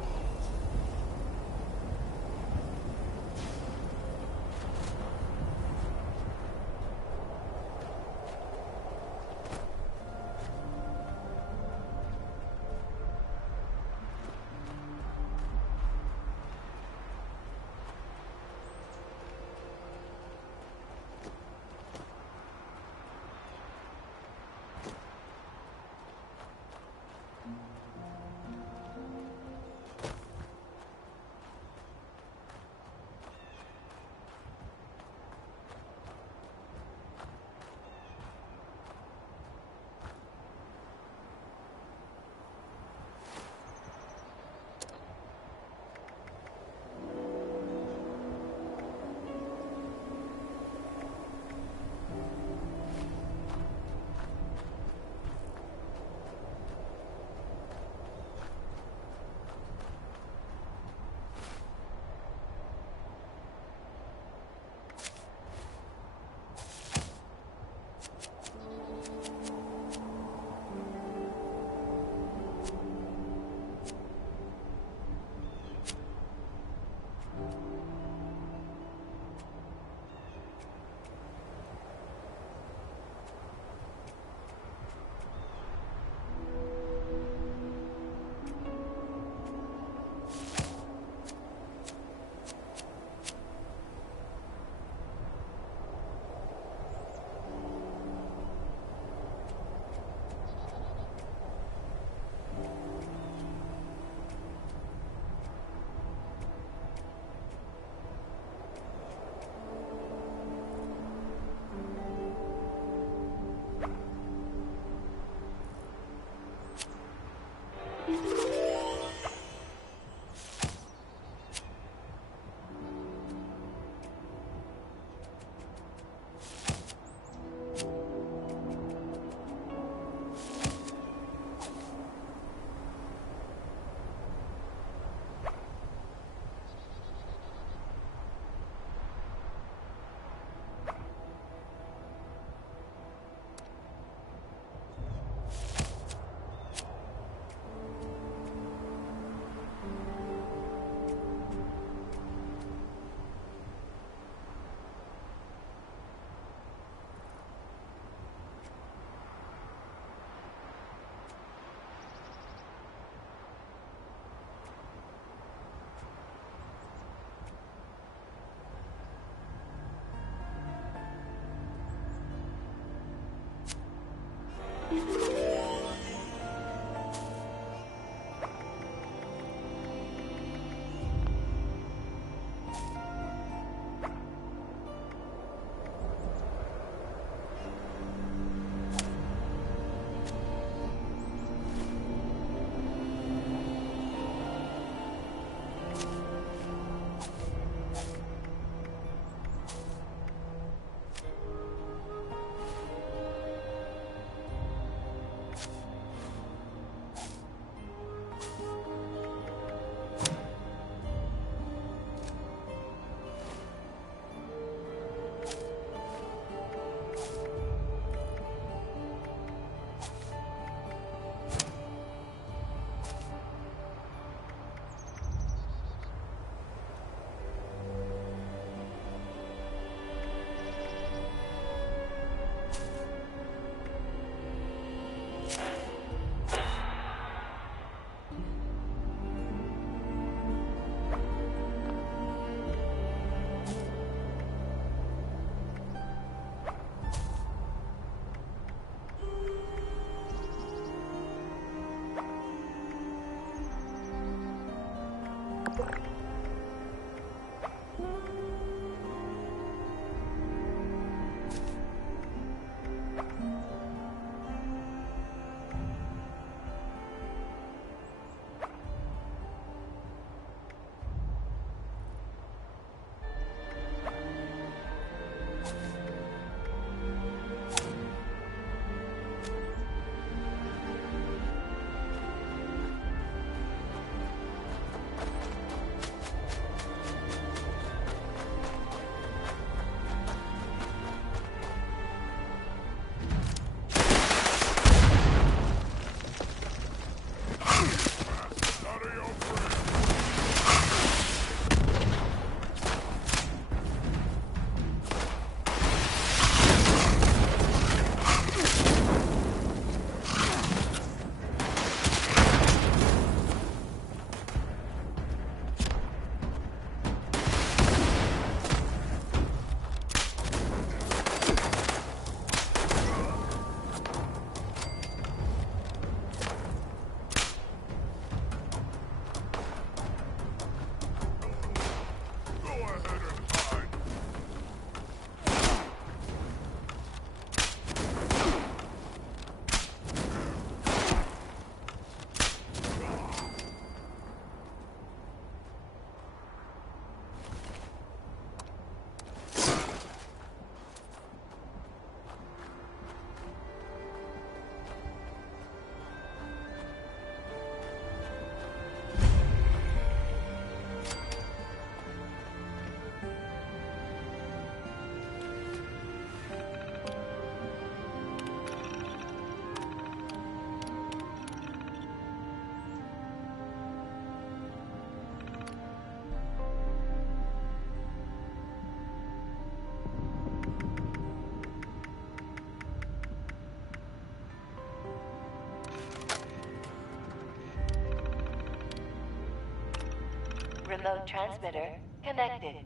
Remote transmitter connected.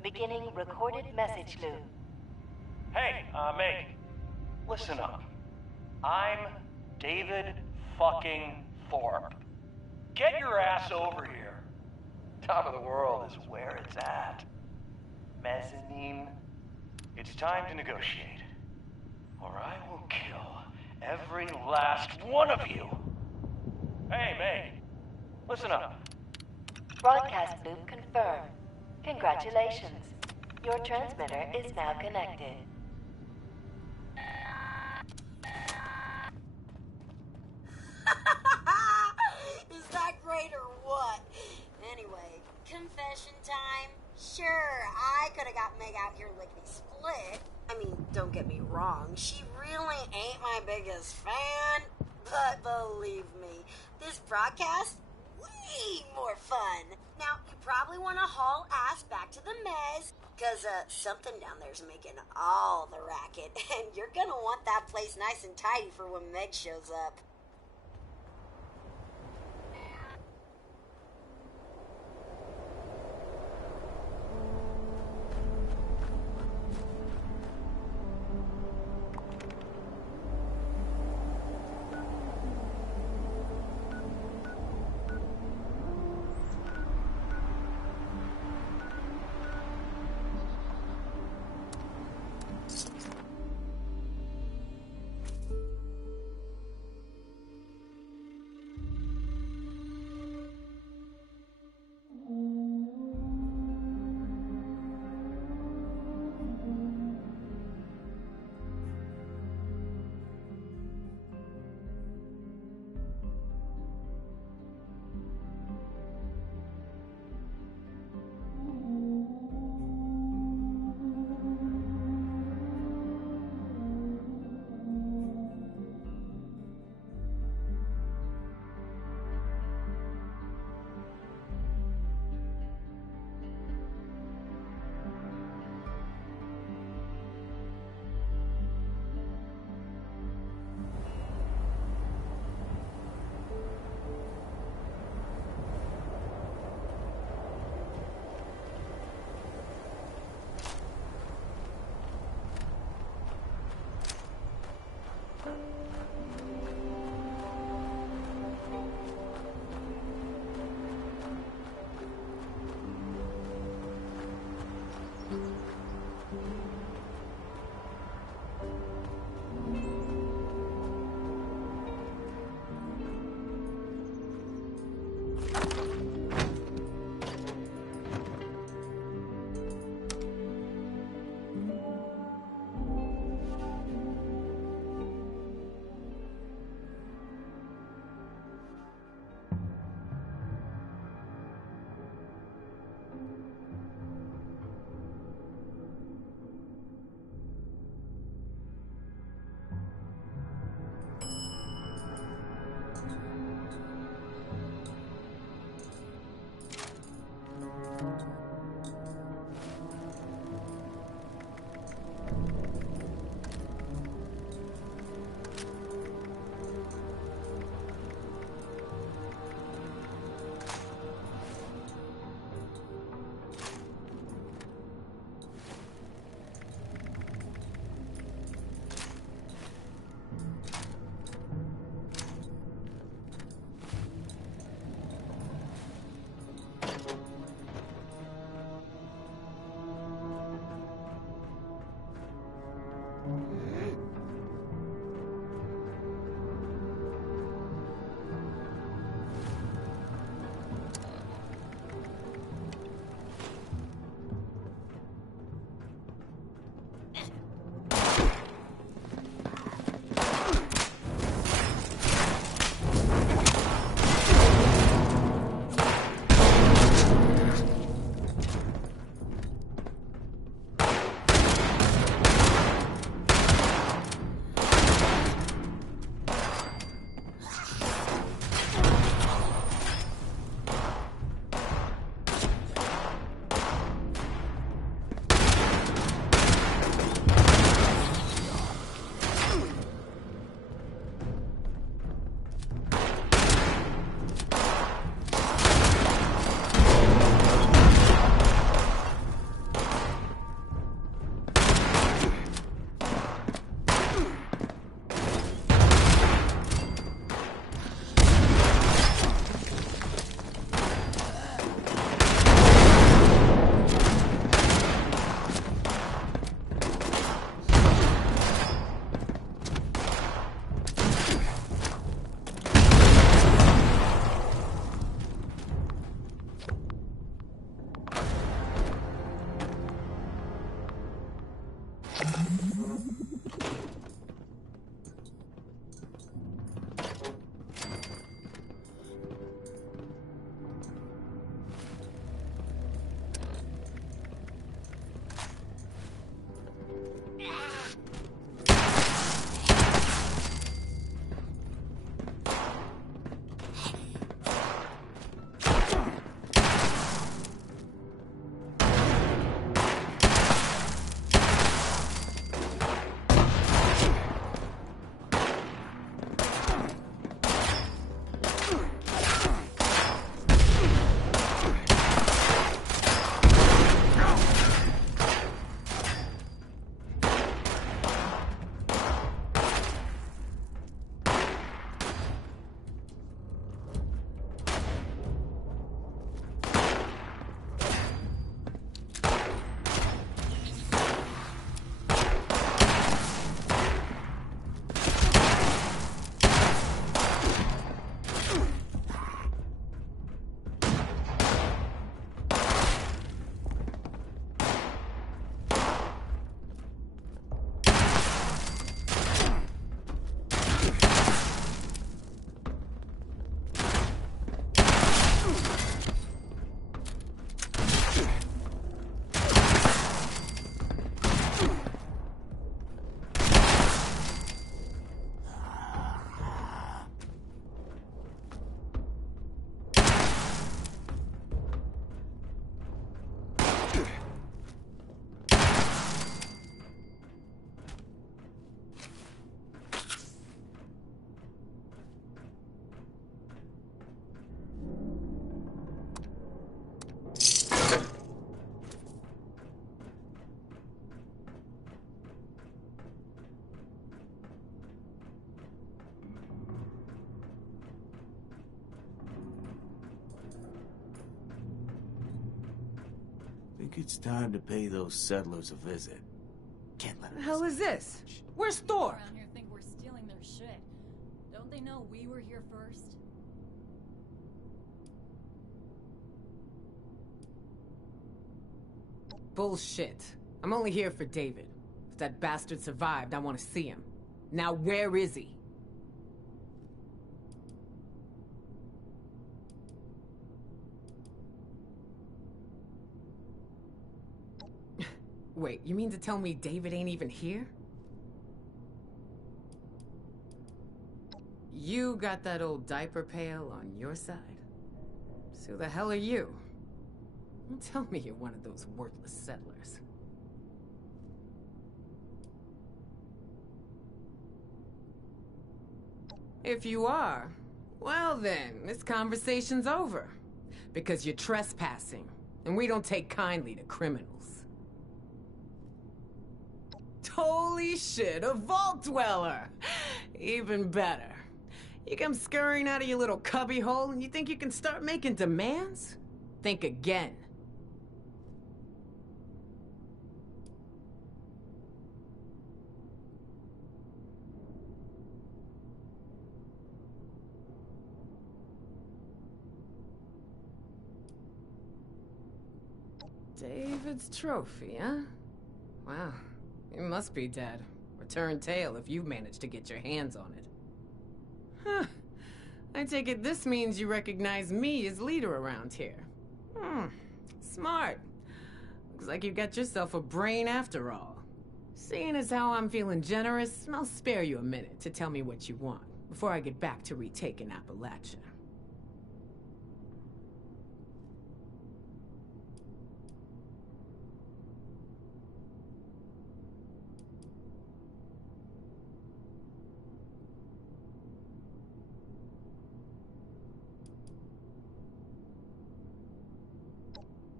Beginning recorded message loop. Hey, Meg. Listen up. I'm David fucking Thorpe. Get your ass over here. Top of the world is where it's at. Mezzanine. It's time to negotiate. Or I will kill every last one of you. Hey, Meg. Listen up. Broadcast loop confirmed. Congratulations. Your transmitter is now connected. Is that great or what? Anyway, confession time. Sure, I could have got Meg out here lickety split. I mean, don't get me wrong, she really ain't my biggest fan. But believe me, this broadcast, way more fun. Now, you probably want to haul ass back to the mez, because something down there's making all the racket, and you're gonna want that place nice and tidy for when Meg shows up. think it's time to pay those settlers a visit. Can't let The hell is this? Where's People Thor? around here think we're stealing their shit. Don't they know we were here first? Bullshit. I'm only here for David. If that bastard survived, I want to see him. Now where is he? Wait, you mean to tell me David ain't even here? You got that old diaper pail on your side? So who the hell are you? Don't tell me you're one of those worthless settlers. If you are, well then, this conversation's over. Because you're trespassing, and we don't take kindly to criminals. Holy shit, a vault dweller! Even better. You come scurrying out of your little cubby hole and you think you can start making demands? Think again. David's trophy, huh? Wow, you must be dead. Return tail if you've managed to get your hands on it. Huh. I take it this means you recognize me as leader around here. Smart. Looks like you got yourself a brain after all. Seeing as how I'm feeling generous, I'll spare you a minute to tell me what you want before I get back to retaking Appalachia.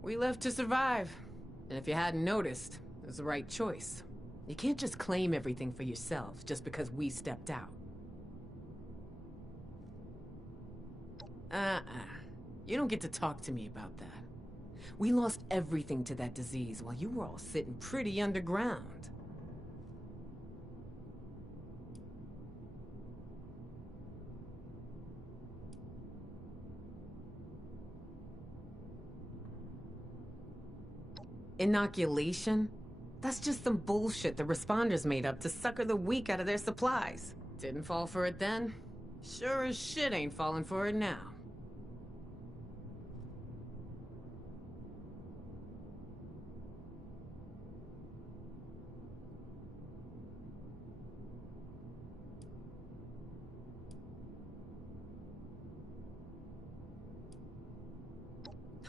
We left to survive. And if you hadn't noticed, it was the right choice. You can't just claim everything for yourselves just because we stepped out. You don't get to talk to me about that. We lost everything to that disease while you were all sitting pretty underground. Inoculation? That's just some bullshit the responders made up to sucker the weak out of their supplies. Didn't fall for it then? Sure as shit ain't falling for it now.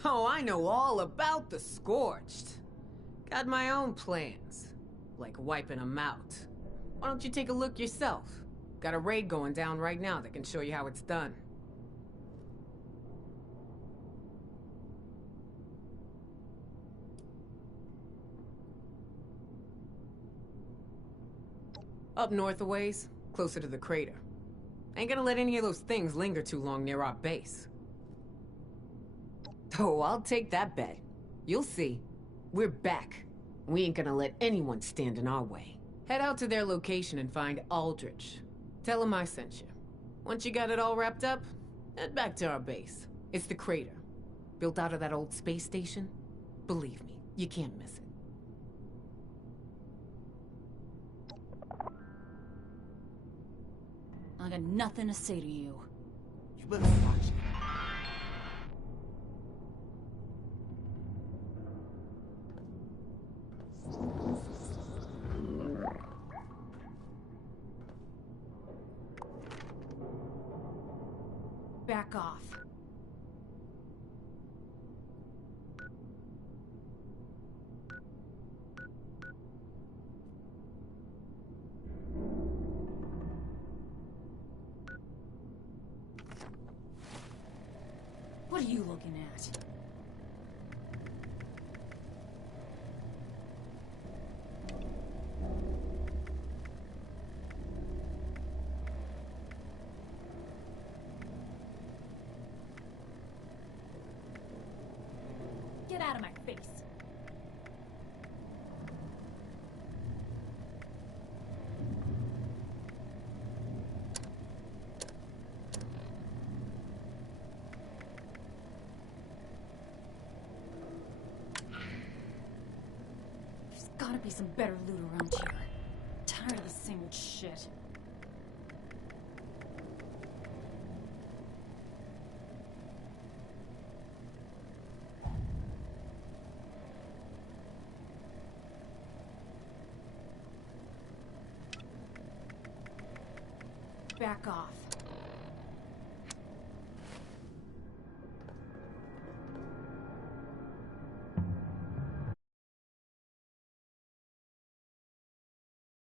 Oh, I know all about the Scorched. Got my own plans, like wiping them out. Why don't you take a look yourself? Got a raid going down right now that can show you how it's done. Up north a ways, closer to the crater. Ain't gonna let any of those things linger too long near our base. Oh, I'll take that bet. You'll see. We're back. We ain't gonna let anyone stand in our way. Head out to their location and find Aldrich. Tell him I sent you. Once you got it all wrapped up, head back to our base. It's the crater. Built out of that old space station. Believe me, you can't miss it. I got nothing to say to you. You better watch it. Back off. What are you looking at? Get out of my face. gotta be some better loot around here. Tired of the same old shit. Back off.